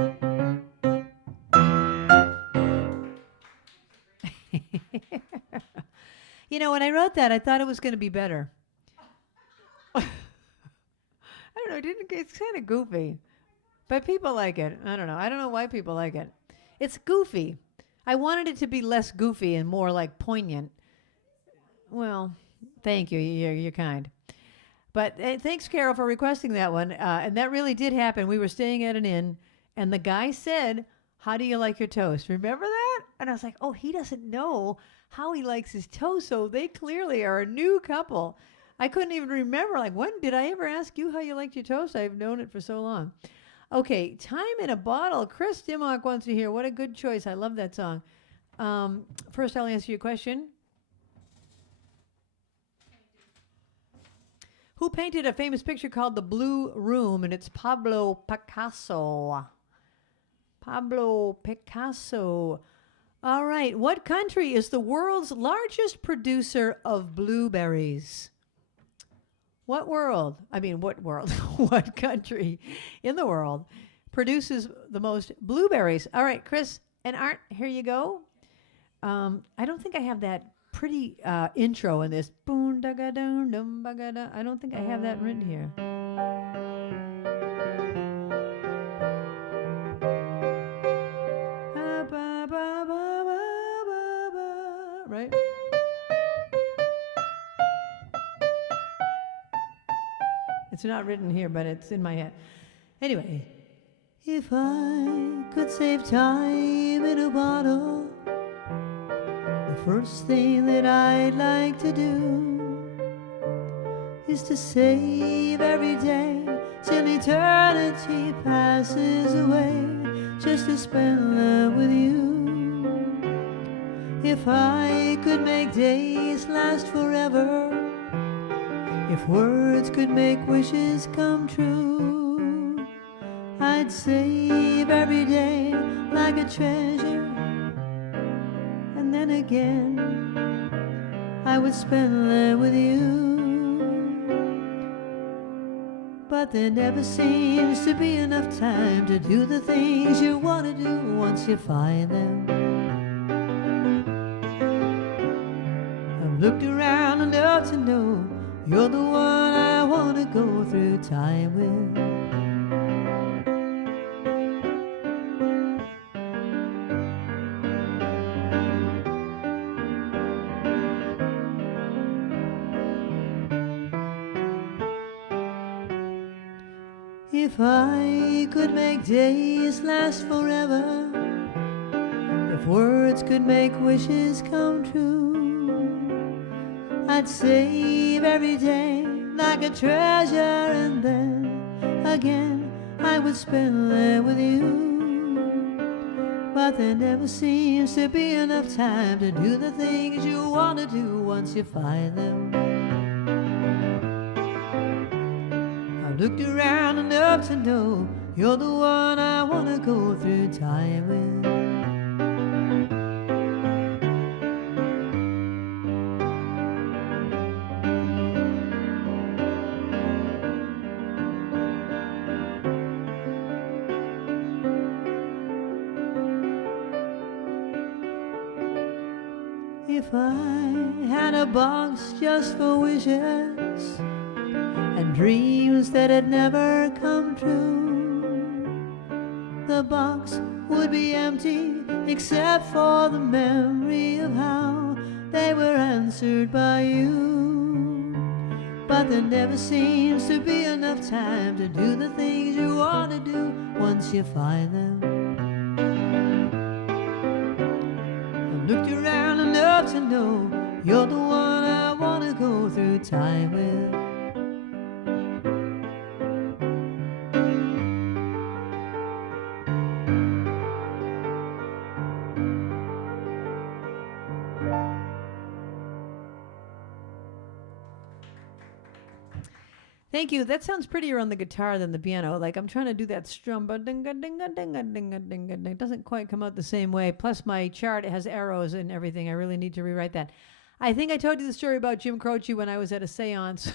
You know, when I wrote that, I thought it was going to be better. I don't know, it's kind of goofy. But people like it. I don't know. I don't know why people like it. It's goofy. I wanted it to be less goofy and more like poignant. Well, thank you. You're kind. But thanks, Carole, for requesting that one. And that really did happen. We were staying at an inn, and the guy said, "How do you like your toast?" Remember that? And I was like, oh, he doesn't know how he likes his toast, so they clearly are a new couple. I couldn't even remember, like, when did I ever ask you how you liked your toast? I've known it for so long. Okay, Time in a Bottle. Chris Dimmock wants to hear. What a good choice. I love that song. First, I'll answer your question. Who painted a famous picture called The Blue Room? And it's Pablo Picasso. Pablo Picasso. All right. What country is the world's largest producer of blueberries? What world? What country in the world produces the most blueberries? All right, Chris and Art, here you go. I don't think I have that pretty intro in this. I don't think I have that written here. Right? It's not written here, but it's in my head. Anyway. If I could save time in a bottle, the first thing that I'd like to do is to save every day till eternity. eternity passes away just to spend them with you. If I could make days last forever, if words could make wishes come true, I'd save every day like a treasure, and then again I would spend them with you. But there never seems to be enough time to do the things you want to do once you find them. I've looked around enough to know you're the one I want to go through time with. If I could make days last forever, if words could make wishes come true, I'd save every day like a treasure, and then again I would spend them with you. But there never seems to be enough time to do the things you want to do once you find them. I've looked around enough to know you're the one I want to go through time with. If I had a box just for wishes and dreams that had never come true, the box would be empty except for the memory of how they were answered by you. But there never seems to be enough time to do the things you want to do once you find them. I've looked around enough to know you're the one I want to go through time with. Thank you. That sounds prettier on the guitar than the piano. Like I'm trying to do that strum, but dinga dinga dinga dinga dinga. It doesn't quite come out the same way. Plus my chart has arrows and everything. I really need to rewrite that. I think I told you the story about Jim Croce when I was at a seance.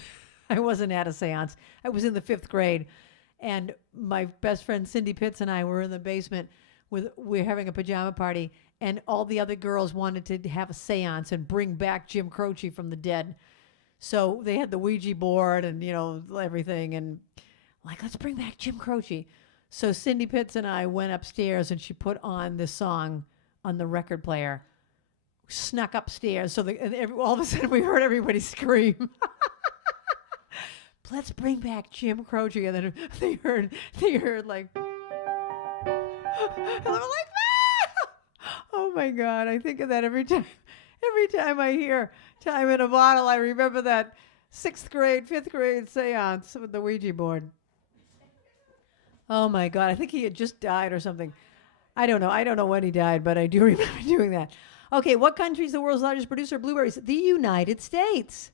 I wasn't at a seance. I was in the 5th grade, and my best friend Cindy Pitts and I were in the basement we're having a pajama party, and all the other girls wanted to have a seance and bring back Jim Croce from the dead. So they had the Ouija board and, you know, everything. And like, let's bring back Jim Croce. So Cindy Pitts and I went upstairs and she put on this song on the record player, snuck upstairs. So all of a sudden we heard everybody scream. Let's bring back Jim Croce. And then they heard like, and they were like, ah! Oh my God. I think of that every time. Every time I hear Time in a Bottle, I remember that 6th grade, 5th grade seance with the Ouija board. Oh my God, I think he had just died or something. I don't know when he died, but I do remember doing that. Okay, what country is the world's largest producer of blueberries? The United States.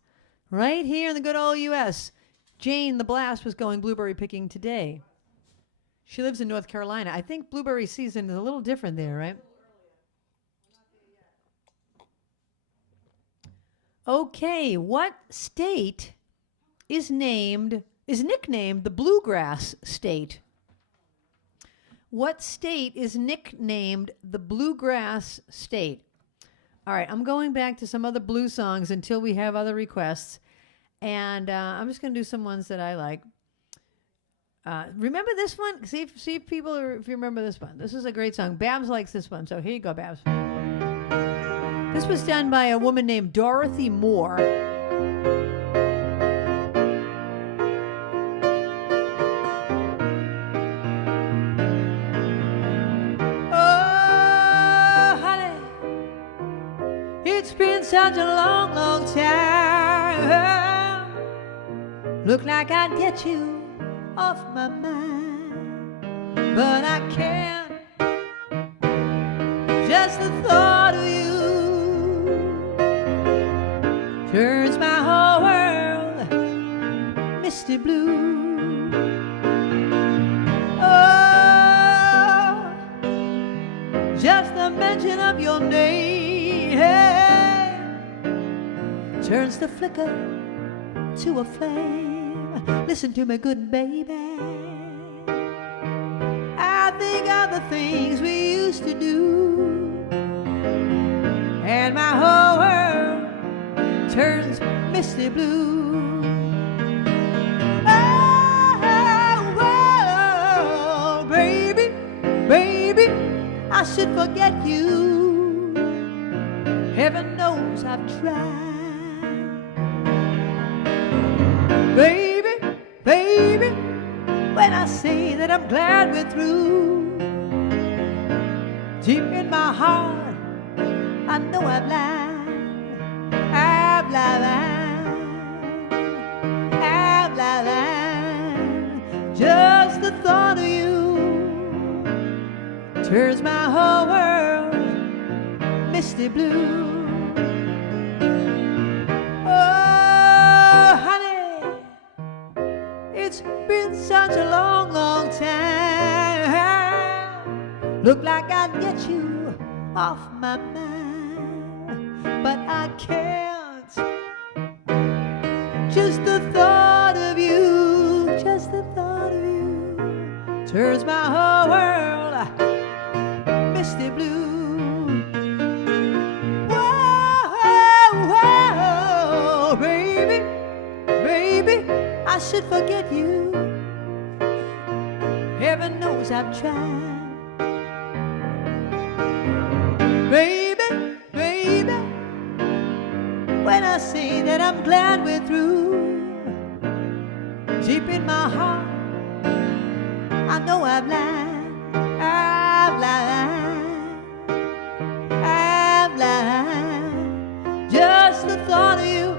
Right here in the good old U.S. Jane the Blast was going blueberry picking today. She lives in North Carolina. I think blueberry season is a little different there, right? Okay, what state is nicknamed the Bluegrass State? What state is nicknamed the Bluegrass State? All right, I'm going back to some other blues songs until we have other requests. And I'm just going to do some ones that I like. Remember this one? See if if you remember this one. This is a great song. Babs likes this one, so here you go, Babs. This was done by a woman named Dorothy Moore. Oh, honey, it's been such a long, long time. Look like I'd get you off my mind. but I can't. Just the thought of you turns my whole world misty blue. Oh, just the mention of your name turns the flicker to a flame. Listen to me, good baby. I think of the things we used to do, and my whole world turns misty blue. Oh, baby, baby, I should forget you. Heaven knows I've tried. Baby, baby, when I say that I'm glad we're through, deep in my heart, I know I've lied. I've lied. I've lied. Just the thought of you turns my whole world misty blue. It's been such a long, long time. Look like I'd get you off my mind, but I can't. Just the thought of you, just the thought of you turns my whole world misty blue. Whoa, whoa, baby, baby, I should forget you. Heaven knows I've tried. Baby, baby, when I say that I'm glad we're through, deep in my heart, I know I've lied. I've lied. I've lied. Just the thought of you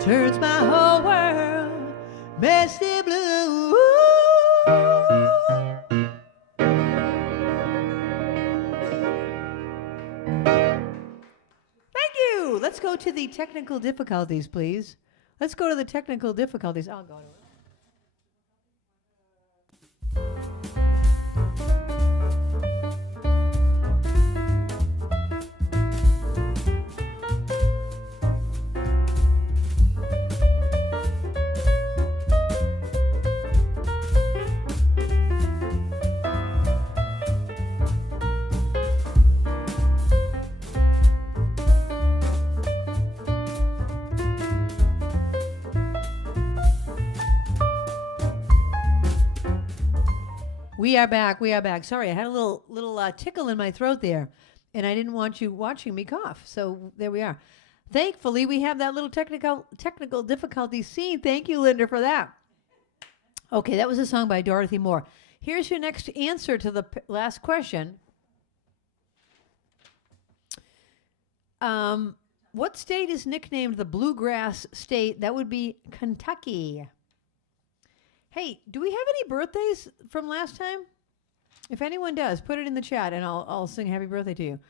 turns my whole world misty blue. Thank you. Let's go to the technical difficulties, please. Let's go to the technical difficulties. I'll go to it. We are back. We are back. Sorry, I had a little tickle in my throat there, and I didn't want you watching me cough. So there we are. Thankfully, we have that little technical difficulty scene. Thank you, Linda, for that. Okay, that was a song by Dorothy Moore. Here's your next answer to the last question. What state is nicknamed the Bluegrass State? That would be Kentucky. Hey, do we have any birthdays from last time? If anyone does, put it in the chat and I'll sing happy birthday to you.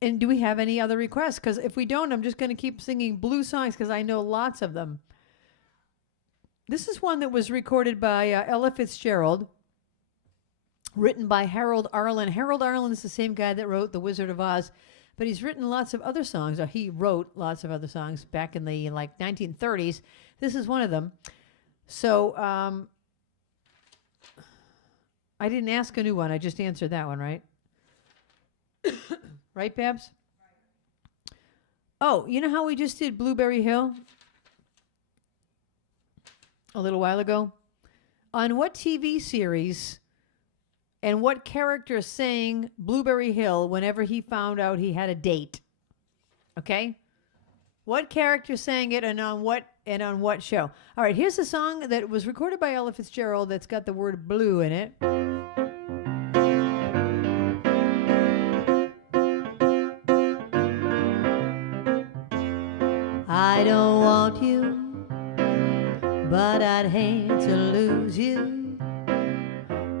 And do we have any other requests? Because if we don't, I'm just going to keep singing blue songs because I know lots of them. This is one that was recorded by Ella Fitzgerald, written by Harold Arlen. Harold Arlen is the same guy that wrote The Wizard of Oz, but he's written lots of other songs, or he wrote lots of other songs back in the 1930s. This is one of them. So, I didn't ask a new one. I just answered that one, right? Right, Babs? Oh, you know how we just did Blueberry Hill a little while ago? On what TV series and what character sang Blueberry Hill whenever he found out he had a date? Okay? What character sang it and on what show? All right, here's a song that was recorded by Ella Fitzgerald that's got the word blue in it. I don't want you, but I'd hate to lose you.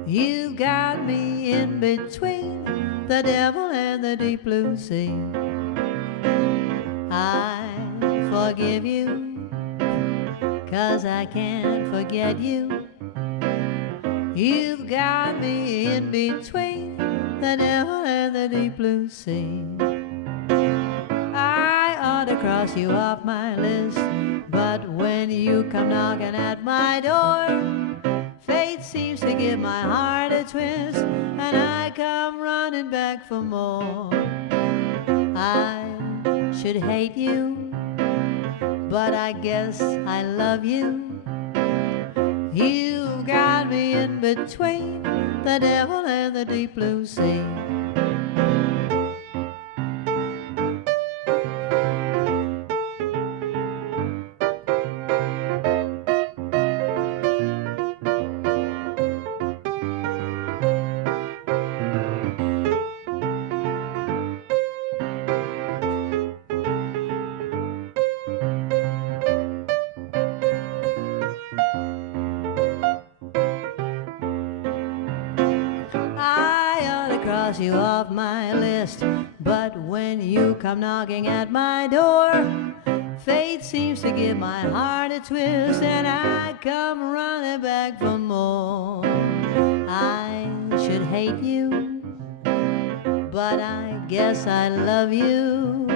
You've got me in between the devil and the deep blue sea. I forgive you, 'cause I can't forget you. You've got me in between the devil and the deep blue sea. I ought to cross you off my list, but when you come knocking at my door, fate seems to give my heart a twist, and I come running back for more. I should hate you, but I guess I love you. You've got me in between the devil and the deep blue sea. You off my list, but when you come knocking at my door, fate seems to give my heart a twist, and I come running back for more. I should hate you, but I guess I love you.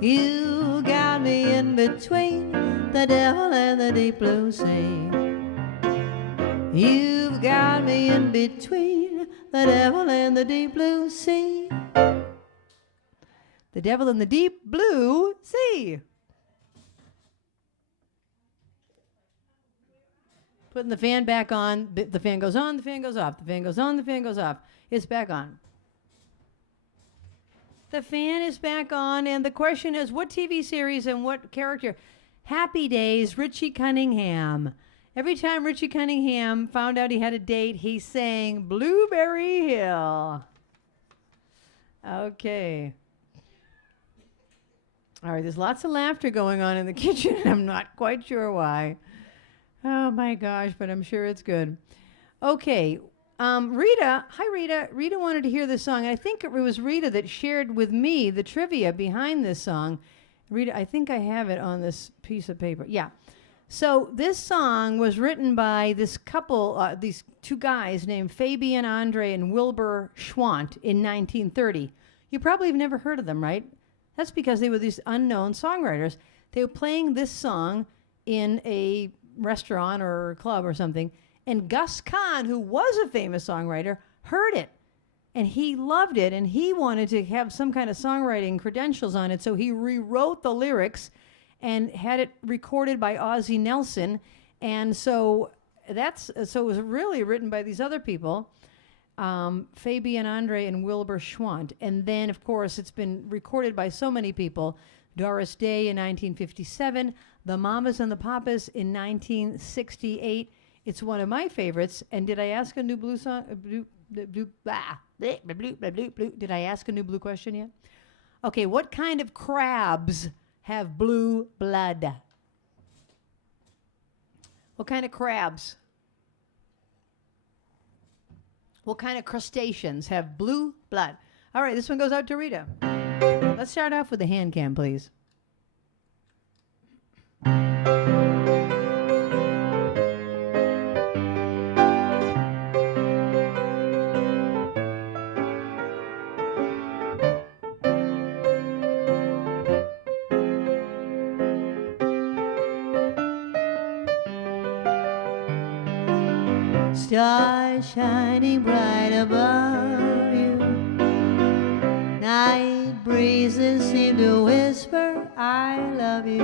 You got me in between the devil and the deep blue sea. You've got me in between the devil and the deep blue sea. The devil in the deep blue sea. Putting the fan back on. The fan goes on, the fan goes off. The fan goes on, the fan goes off. It's back on. The fan is back on, and the question is, what TV series and what character? Happy Days, Richie Cunningham. Every time Richie Cunningham found out he had a date, he sang Blueberry Hill. Okay. All right, there's lots of laughter going on in the kitchen, and I'm not quite sure why. Oh, my gosh, but I'm sure it's good. Okay. Rita, hi, Rita. Rita wanted to hear this song, and I think it was Rita that shared with me the trivia behind this song. Rita, I think I have it on this piece of paper. Yeah. So this song was written by this couple, these two guys named Fabian Andre and Wilbur Schwant in 1930. You probably have never heard of them, right? That's because they were these unknown songwriters. They were playing this song in a restaurant or club or something, and Gus Kahn, who was a famous songwriter, heard it, and he loved it, and he wanted to have some kind of songwriting credentials on it, so he rewrote the lyrics and had it recorded by Ozzie Nelson. And so it was really written by these other people, Fabian Andre and Wilbur Schwant. And then, of course, it's been recorded by so many people. Doris Day in 1957, the Mamas and the Papas in 1968. It's one of my favorites. And did I ask a new blue song? Did I ask a new blue question yet? Okay, what kind of crabs have blue blood? What kind of crabs? What kind of crustaceans have blue blood? All right, this one goes out to Rita. Let's start off with the hand cam, please. Stars shining bright above you, night breezes seem to whisper I love you,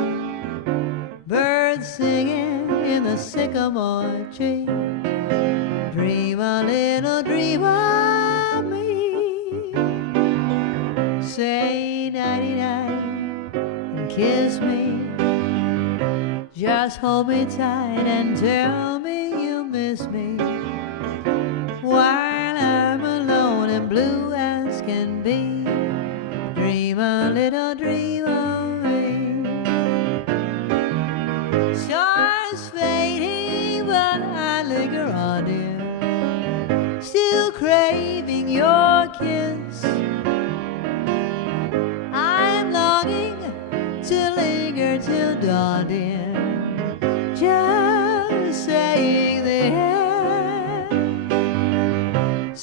birds singing in the sycamore tree, dream a little dream of me, say nighty-night and kiss me, just hold me tight and tell me you miss me, while I'm alone and blue as can be, dream a little dream of me. Stars fading, but I linger on, dear.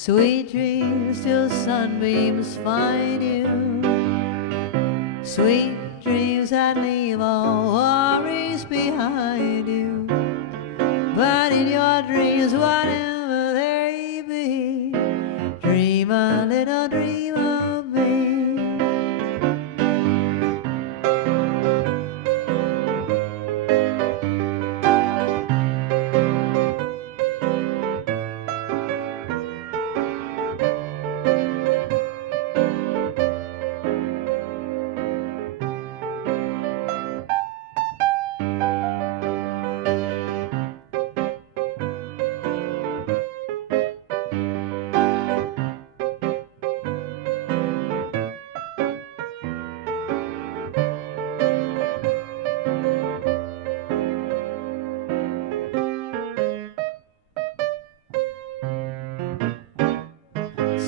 Sweet dreams till sunbeams find you. Sweet dreams that leave all worries behind you. But in your dreams, whatever they be, dream a little dream of me.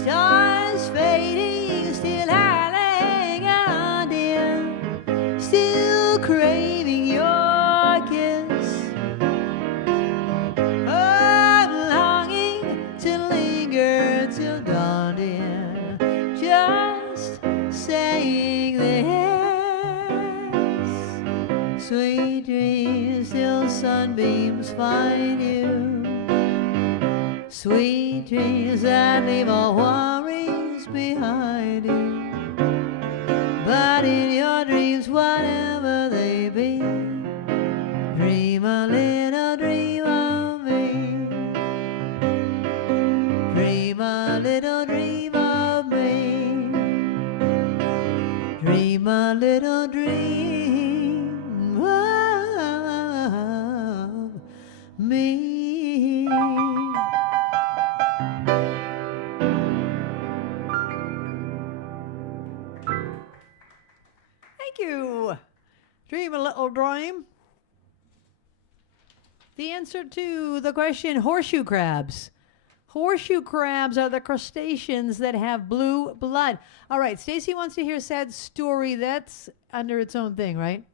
Stars fading, still hanging on, dear, still craving your kiss. I'm longing to linger till dawn, dear, just saying this. Sweet dreams till sunbeams find you. Sweet dreams that leave all worries behind you. But in your dreams, whatever they be, dream a little dream of me. Dream a little dream of me. Dream a little dream of me. Thank you. Dream a little dream. The answer to the question, horseshoe crabs. Horseshoe crabs are the crustaceans that have blue blood. All right, Stacy wants to hear a sad story. That's under its own thing, right?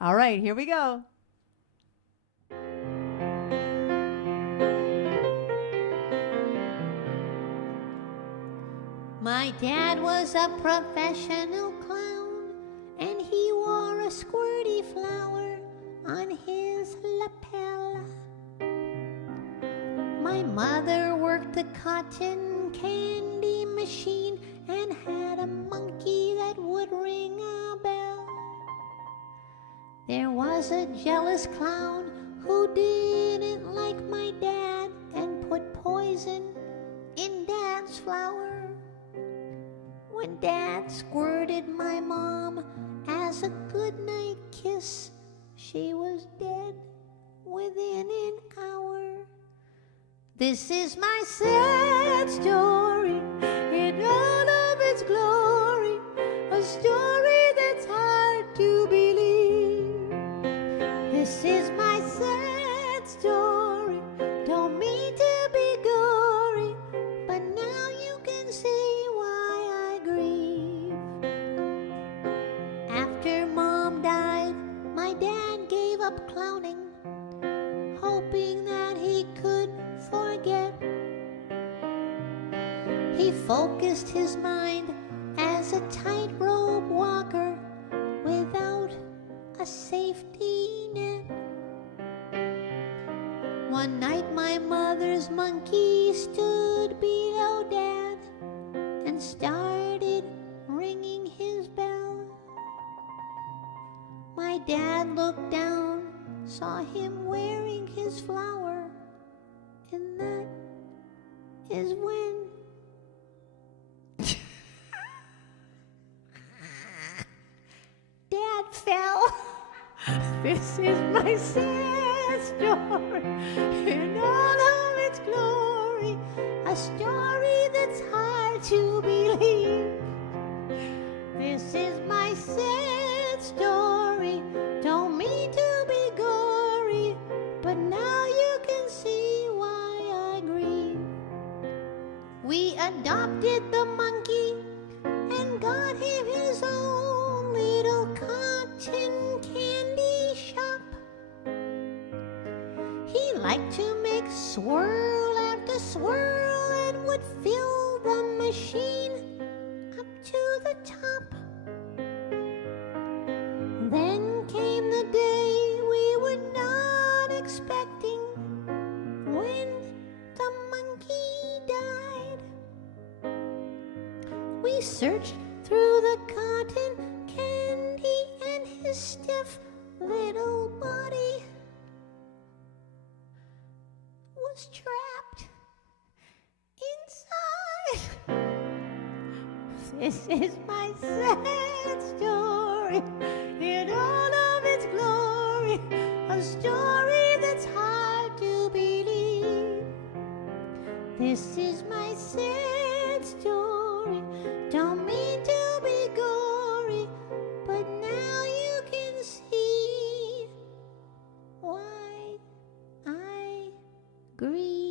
All right, here we go. My dad was a professional clown, and he wore a squirty flower on his lapel. My mother worked the cotton candy machine and had a monkey that would ring a bell. There was a jealous clown who didn't like my dad and put poison in Dad's flower. When Dad squirted my mom as a goodnight kiss, she was dead within an hour. This is my sad story in all of its glory, a story that's hard to believe. This is my sad story, don't mean to be gory, but now you can see why I grieve. After Mom died, my dad gave up clowning, hoping that he could forget. He focused his mind as a tightrope walker without a safety net. One night my mother's monkey stood below Dad and started ringing his bell. My dad looked down, saw him wearing his flower, and that is when Dad fell. This is my sad story in all of its glory, a story that's hard to believe. This is my sad story, don't mean to be gory, but now you can see why I grieve. We adopted the monkey and got him his own little cotton candy shop. He liked to make swirl after start to swirl and would fill the machine up to the top. Then came the day we were not expecting, when the monkey died. We searched through the cotton candy and his stiff little body was trapped inside. This is my sad story in all of its glory, a story that's hard to believe. This is my sad story, don't mean to be gory, but now you can see why I grieve.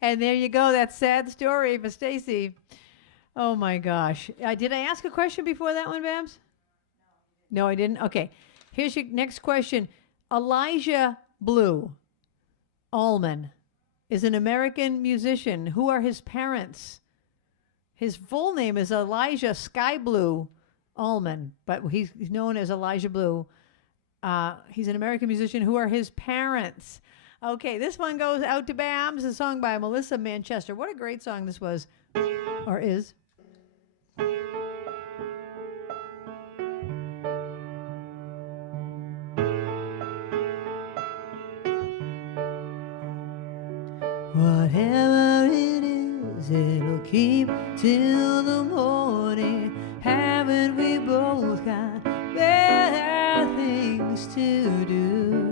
And there you go. That sad story for Stacy. Oh my gosh. Did I ask a question before that one, Babs? No, I didn't. Okay. Here's your next question. Elijah Blue Allman is an American musician. Who are his parents? His full name is Elijah Sky Blue Allman, but he's known as Elijah Blue. He's an American musician. Who are his parents? Okay, this one goes out to Babs, a song by Melissa Manchester. What a great song this was, or is. Whatever it is, it'll keep till the morning. Haven't we both got better things to do?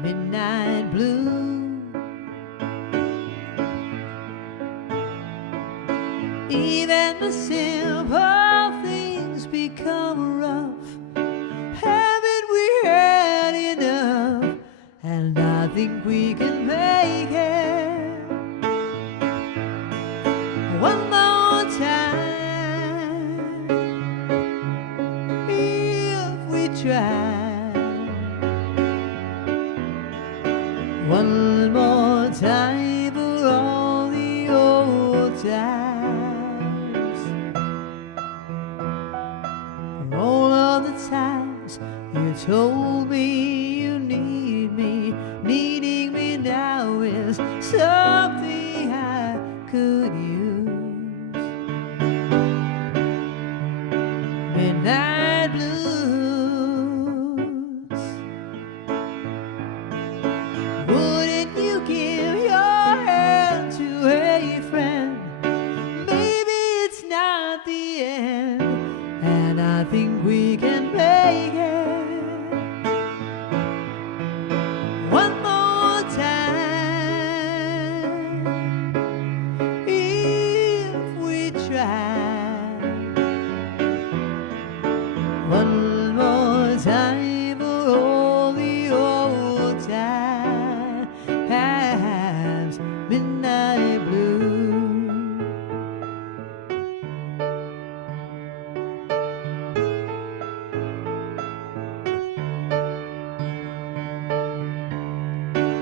Midnight blue, even the simple things become rough. Haven't we had enough? And I think we can make it one more time if we try. One more time for all the old times, for all of the times you told me you need me. Needing me now is something I could use. Midnight blues. Wouldn't you give your hand to a friend? Maybe it's not the end, and I think we can make it. One more time, if we try. One more time for all the old times, midnight blue.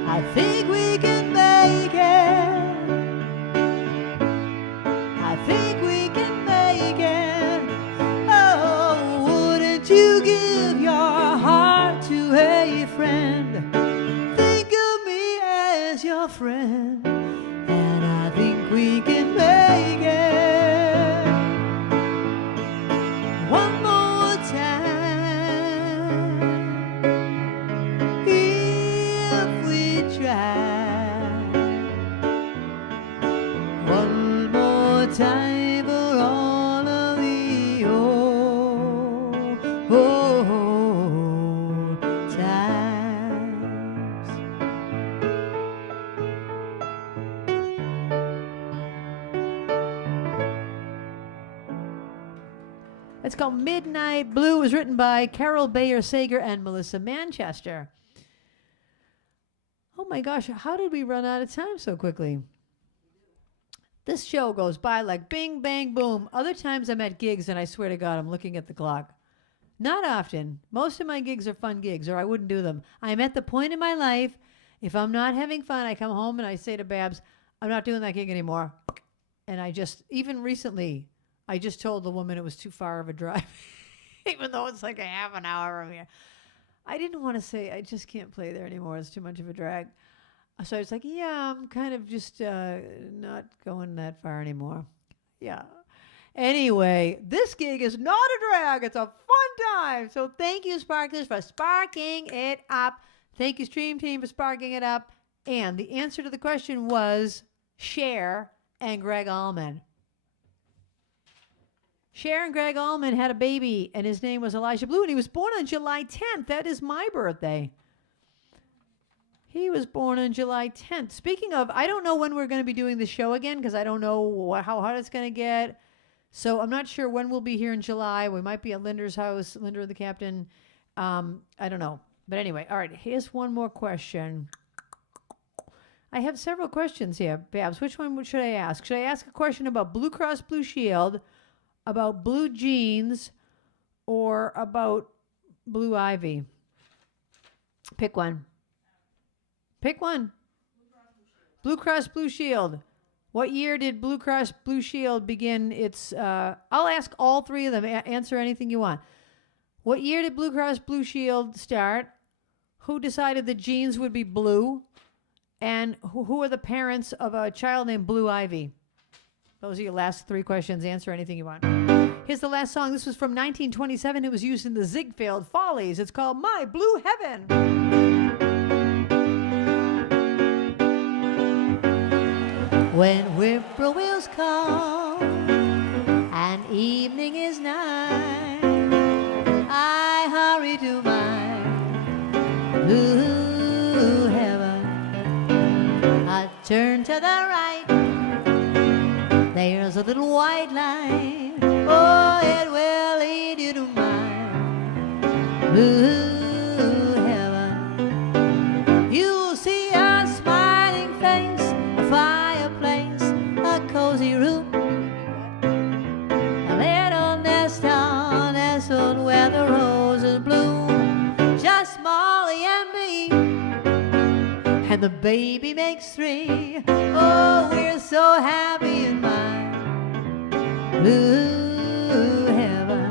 I think we can make it. I think we can make it. Oh, wouldn't you give your heart to a friend? Think of me as your friend, and I think we can make it one more time if we try. One more time for all of the old times. It's called Midnight Blue. It was written by Carole Bayer Sager and Melissa Manchester. Oh my gosh, how did we run out of time so quickly? This show goes by like bing, bang, boom. Other times I'm at gigs and I swear to God, I'm looking at the clock. Not often. Most of my gigs are fun gigs or I wouldn't do them. I'm at the point in my life, if I'm not having fun, I come home and I say to Babs, I'm not doing that gig anymore. And I just, even recently, I just told the woman it was too far of a drive, even though it's like a half an hour from here. I didn't want to say, I just can't play there anymore. It's too much of a drag. So I was like, yeah, I'm kind of just not going that far anymore. Yeah. Anyway, this gig is not a drag. It's a fun time. So thank you, Sparklers, for sparking it up. Thank you, Stream Team, for sparking it up. And the answer to the question was Cher and Greg Allman. Cher and Greg Allman had a baby, and his name was Elijah Blue, and he was born on July 10th. That is my birthday. He was born on July 10th. Speaking of, I don't know when we're going to be doing the show again because I don't know how hard it's going to get. So I'm not sure when we'll be here in July. We might be at Linda's house, Linda the Captain. I don't know. But anyway, all right, here's one more question. I have several questions here. Babs, which one should I ask? Should I ask a question about Blue Cross Blue Shield, about blue jeans, or about Blue Ivy? Pick one. Pick one. Blue Cross Blue Shield. What year did Blue Cross Blue Shield begin its... I'll ask all three of them. Answer anything you want. What year did Blue Cross Blue Shield start? Who decided the jeans would be blue? And who are the parents of a child named Blue Ivy? Those are your last three questions. Answer anything you want. Here's the last song. This was from 1927. It was used in the Ziegfeld Follies. It's called My Blue Heaven. When whippoorwills call and evening is nigh, I hurry to my blue heaven. I turn to the right, there's a little white line. Oh, it will lead you to my blue heaven. You'll see a smiling face, a fireplace, a cozy room, a little nest all nestled where the roses bloom. Just Molly and me, and the baby makes three. Oh, we're so happy in my blue heaven.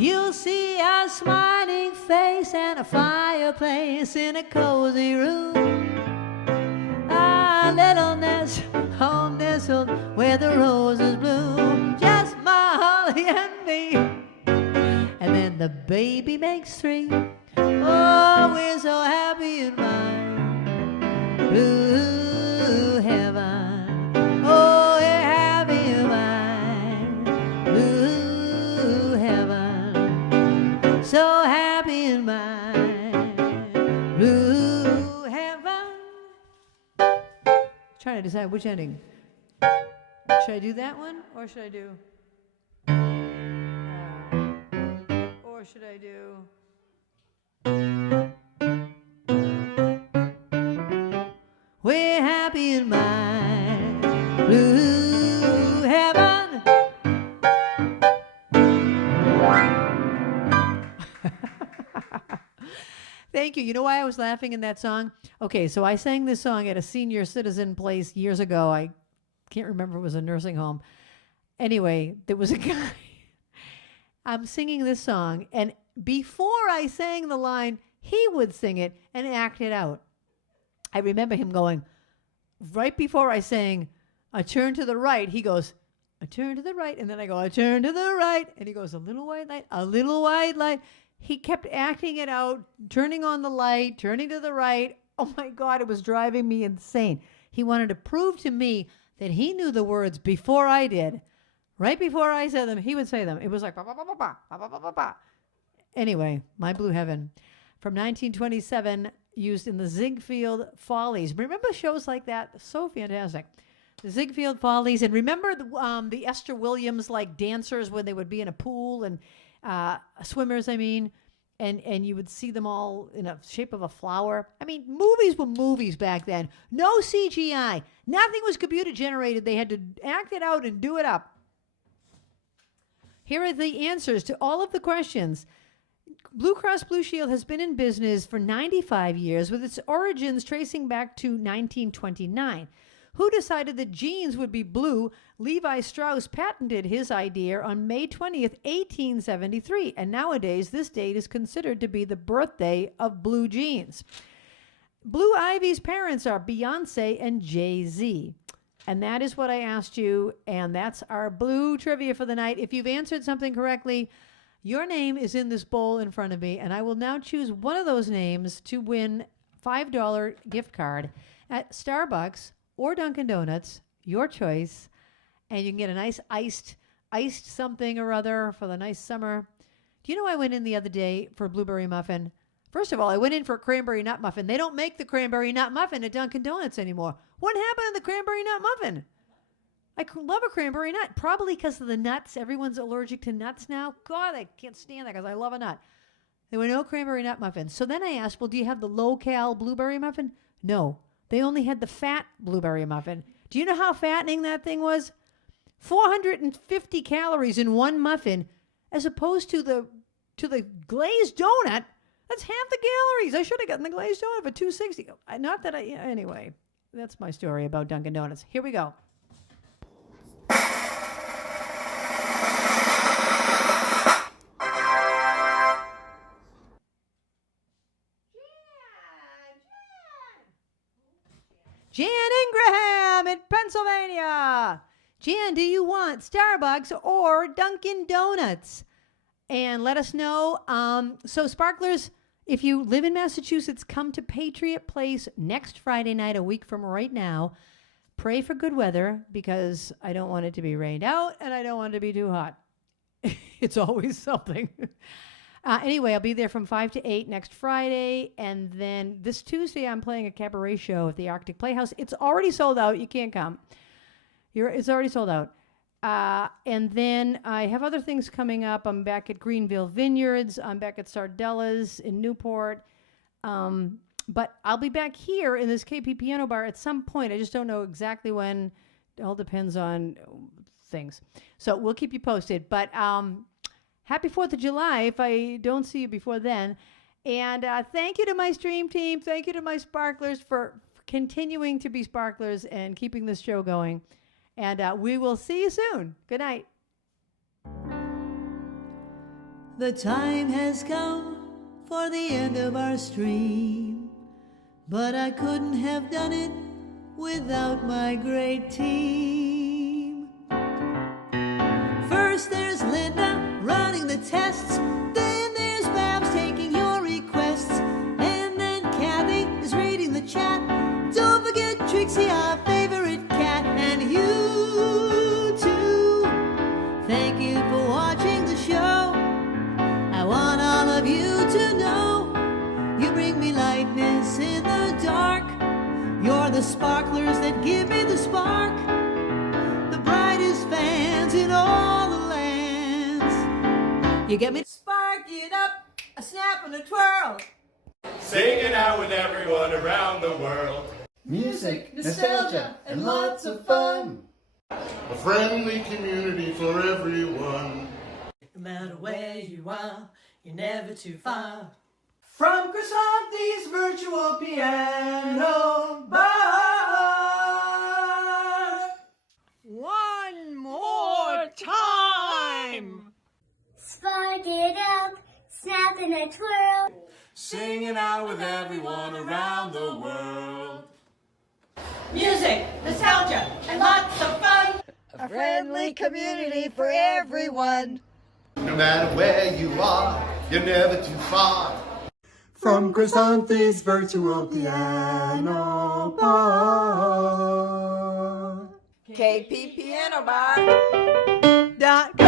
You'll see a smiling face and a fireplace in a cozy room. A little nest all nestled where the roses bloom. Just Molly and me, and then the baby makes three. Oh, we're so happy in my blue heaven. Oh, we're happy in my blue heaven. So happy in my blue heaven. Trying to decide which ending. Should I do that one, or should I do... or should I do... We're happy in my blue heaven. Thank you. You know why I was laughing in that song? Okay, so I sang this song at a senior citizen place years ago. I can't remember if it was a nursing home. Anyway, there was a guy. I'm singing this song, and before I sang the line, he would sing it and act it out. I remember him going, right before I sang, "I turn to the right," he goes, "I turn to the right," and then I go, "I turn to the right," and he goes, "A little white light, a little white light." He kept acting it out, turning on the light, turning to the right. Oh my God, it was driving me insane. He wanted to prove to me that he knew the words before I did. Right before I said them, he would say them. It was like, ba, ba, ba, ba, ba, ba, ba, ba, ba. Anyway, My Blue Heaven from 1927, used in the Ziegfeld Follies. Remember shows like that? So fantastic. The Ziegfeld Follies. And remember the Esther Williams like dancers when they would be in a pool and swimmers, I mean, and you would see them all in a shape of a flower. I mean, movies were movies back then. No CGI. Nothing was computer generated. They had to act it out and do it up. Here are the answers to all of the questions. Blue Cross Blue Shield has been in business for 95 years, with its origins tracing back to 1929. Who decided that jeans would be blue? Levi Strauss patented his idea on May 20th, 1873, and nowadays this date is considered to be the birthday of blue jeans. Blue Ivy's parents are Beyonce and Jay-Z. And that is what I asked you, and that's our blue trivia for the night. If you've answered something correctly, your name is in this bowl in front of me, and I will now choose one of those names to win $5 gift card at Starbucks or Dunkin' Donuts, your choice, and you can get a nice iced something or other for the nice summer. Do you know I went in the other day for a blueberry muffin? First of all, I went in for a cranberry nut muffin. They don't make the cranberry nut muffin at Dunkin' Donuts anymore. What happened to the cranberry nut muffin? I love a cranberry nut, probably because of the nuts. Everyone's allergic to nuts now. God, I can't stand that because I love a nut. There were no cranberry nut muffins. So then I asked, well, do you have the low-cal blueberry muffin? No. They only had the fat blueberry muffin. Do you know how fattening that thing was? 450 calories in one muffin, as opposed to the glazed donut. That's half the calories. I should have gotten the glazed donut for $2.60. Not that anyway. That's my story about Dunkin' Donuts. Here we go. Jan Ingraham in Pennsylvania. Jan, do you want Starbucks or Dunkin' Donuts? And let us know. So Sparklers, if you live in Massachusetts, come to Patriot Place next Friday night, a week from right now. Pray for good weather because I don't want it to be rained out and I don't want it to be too hot. It's always something. Anyway, I'll be there from 5 to 8 next Friday. And then this Tuesday, I'm playing a cabaret show at the Arctic Playhouse. It's already sold out. You can't come. It's already sold out. And then I have other things coming up. I'm back at Greenville Vineyards. I'm back at Sardella's in Newport. But I'll be back here in this KP Piano Bar at some point. I just don't know exactly when. It all depends on things. So we'll keep you posted. But happy 4th of July if I don't see you before then. And thank you to my stream team. Thank you to my Sparklers for continuing to be Sparklers and keeping this show going. And we will see you soon. Good night. The time has come for the end of our stream, but I couldn't have done it without my great team. First there's Linda running the tests, then there's Babs taking your requests, and then Kathy is reading the chat. Don't forget Trixie, our favorite cat, and you too. Thank you for watching the show. I want all of you to know you bring me lightness in the dark. You're the sparklers that give me the spark, the brightest fans in all the lands. You get me? Spark it up, a snap and a twirl. Singing out with everyone around the world. Music, nostalgia, and lots of fun. A friendly community for everyone. No matter where you are, you're never too far. From Krisanthi's virtual piano bar. One more time. Spark it up, snap and a twirl. Singing out with everyone around the world. Music, nostalgia, and lots of fun. A friendly community for everyone. No matter where you are, you're never too far. From Krisanthi's virtual piano bar. KP Piano Bar.com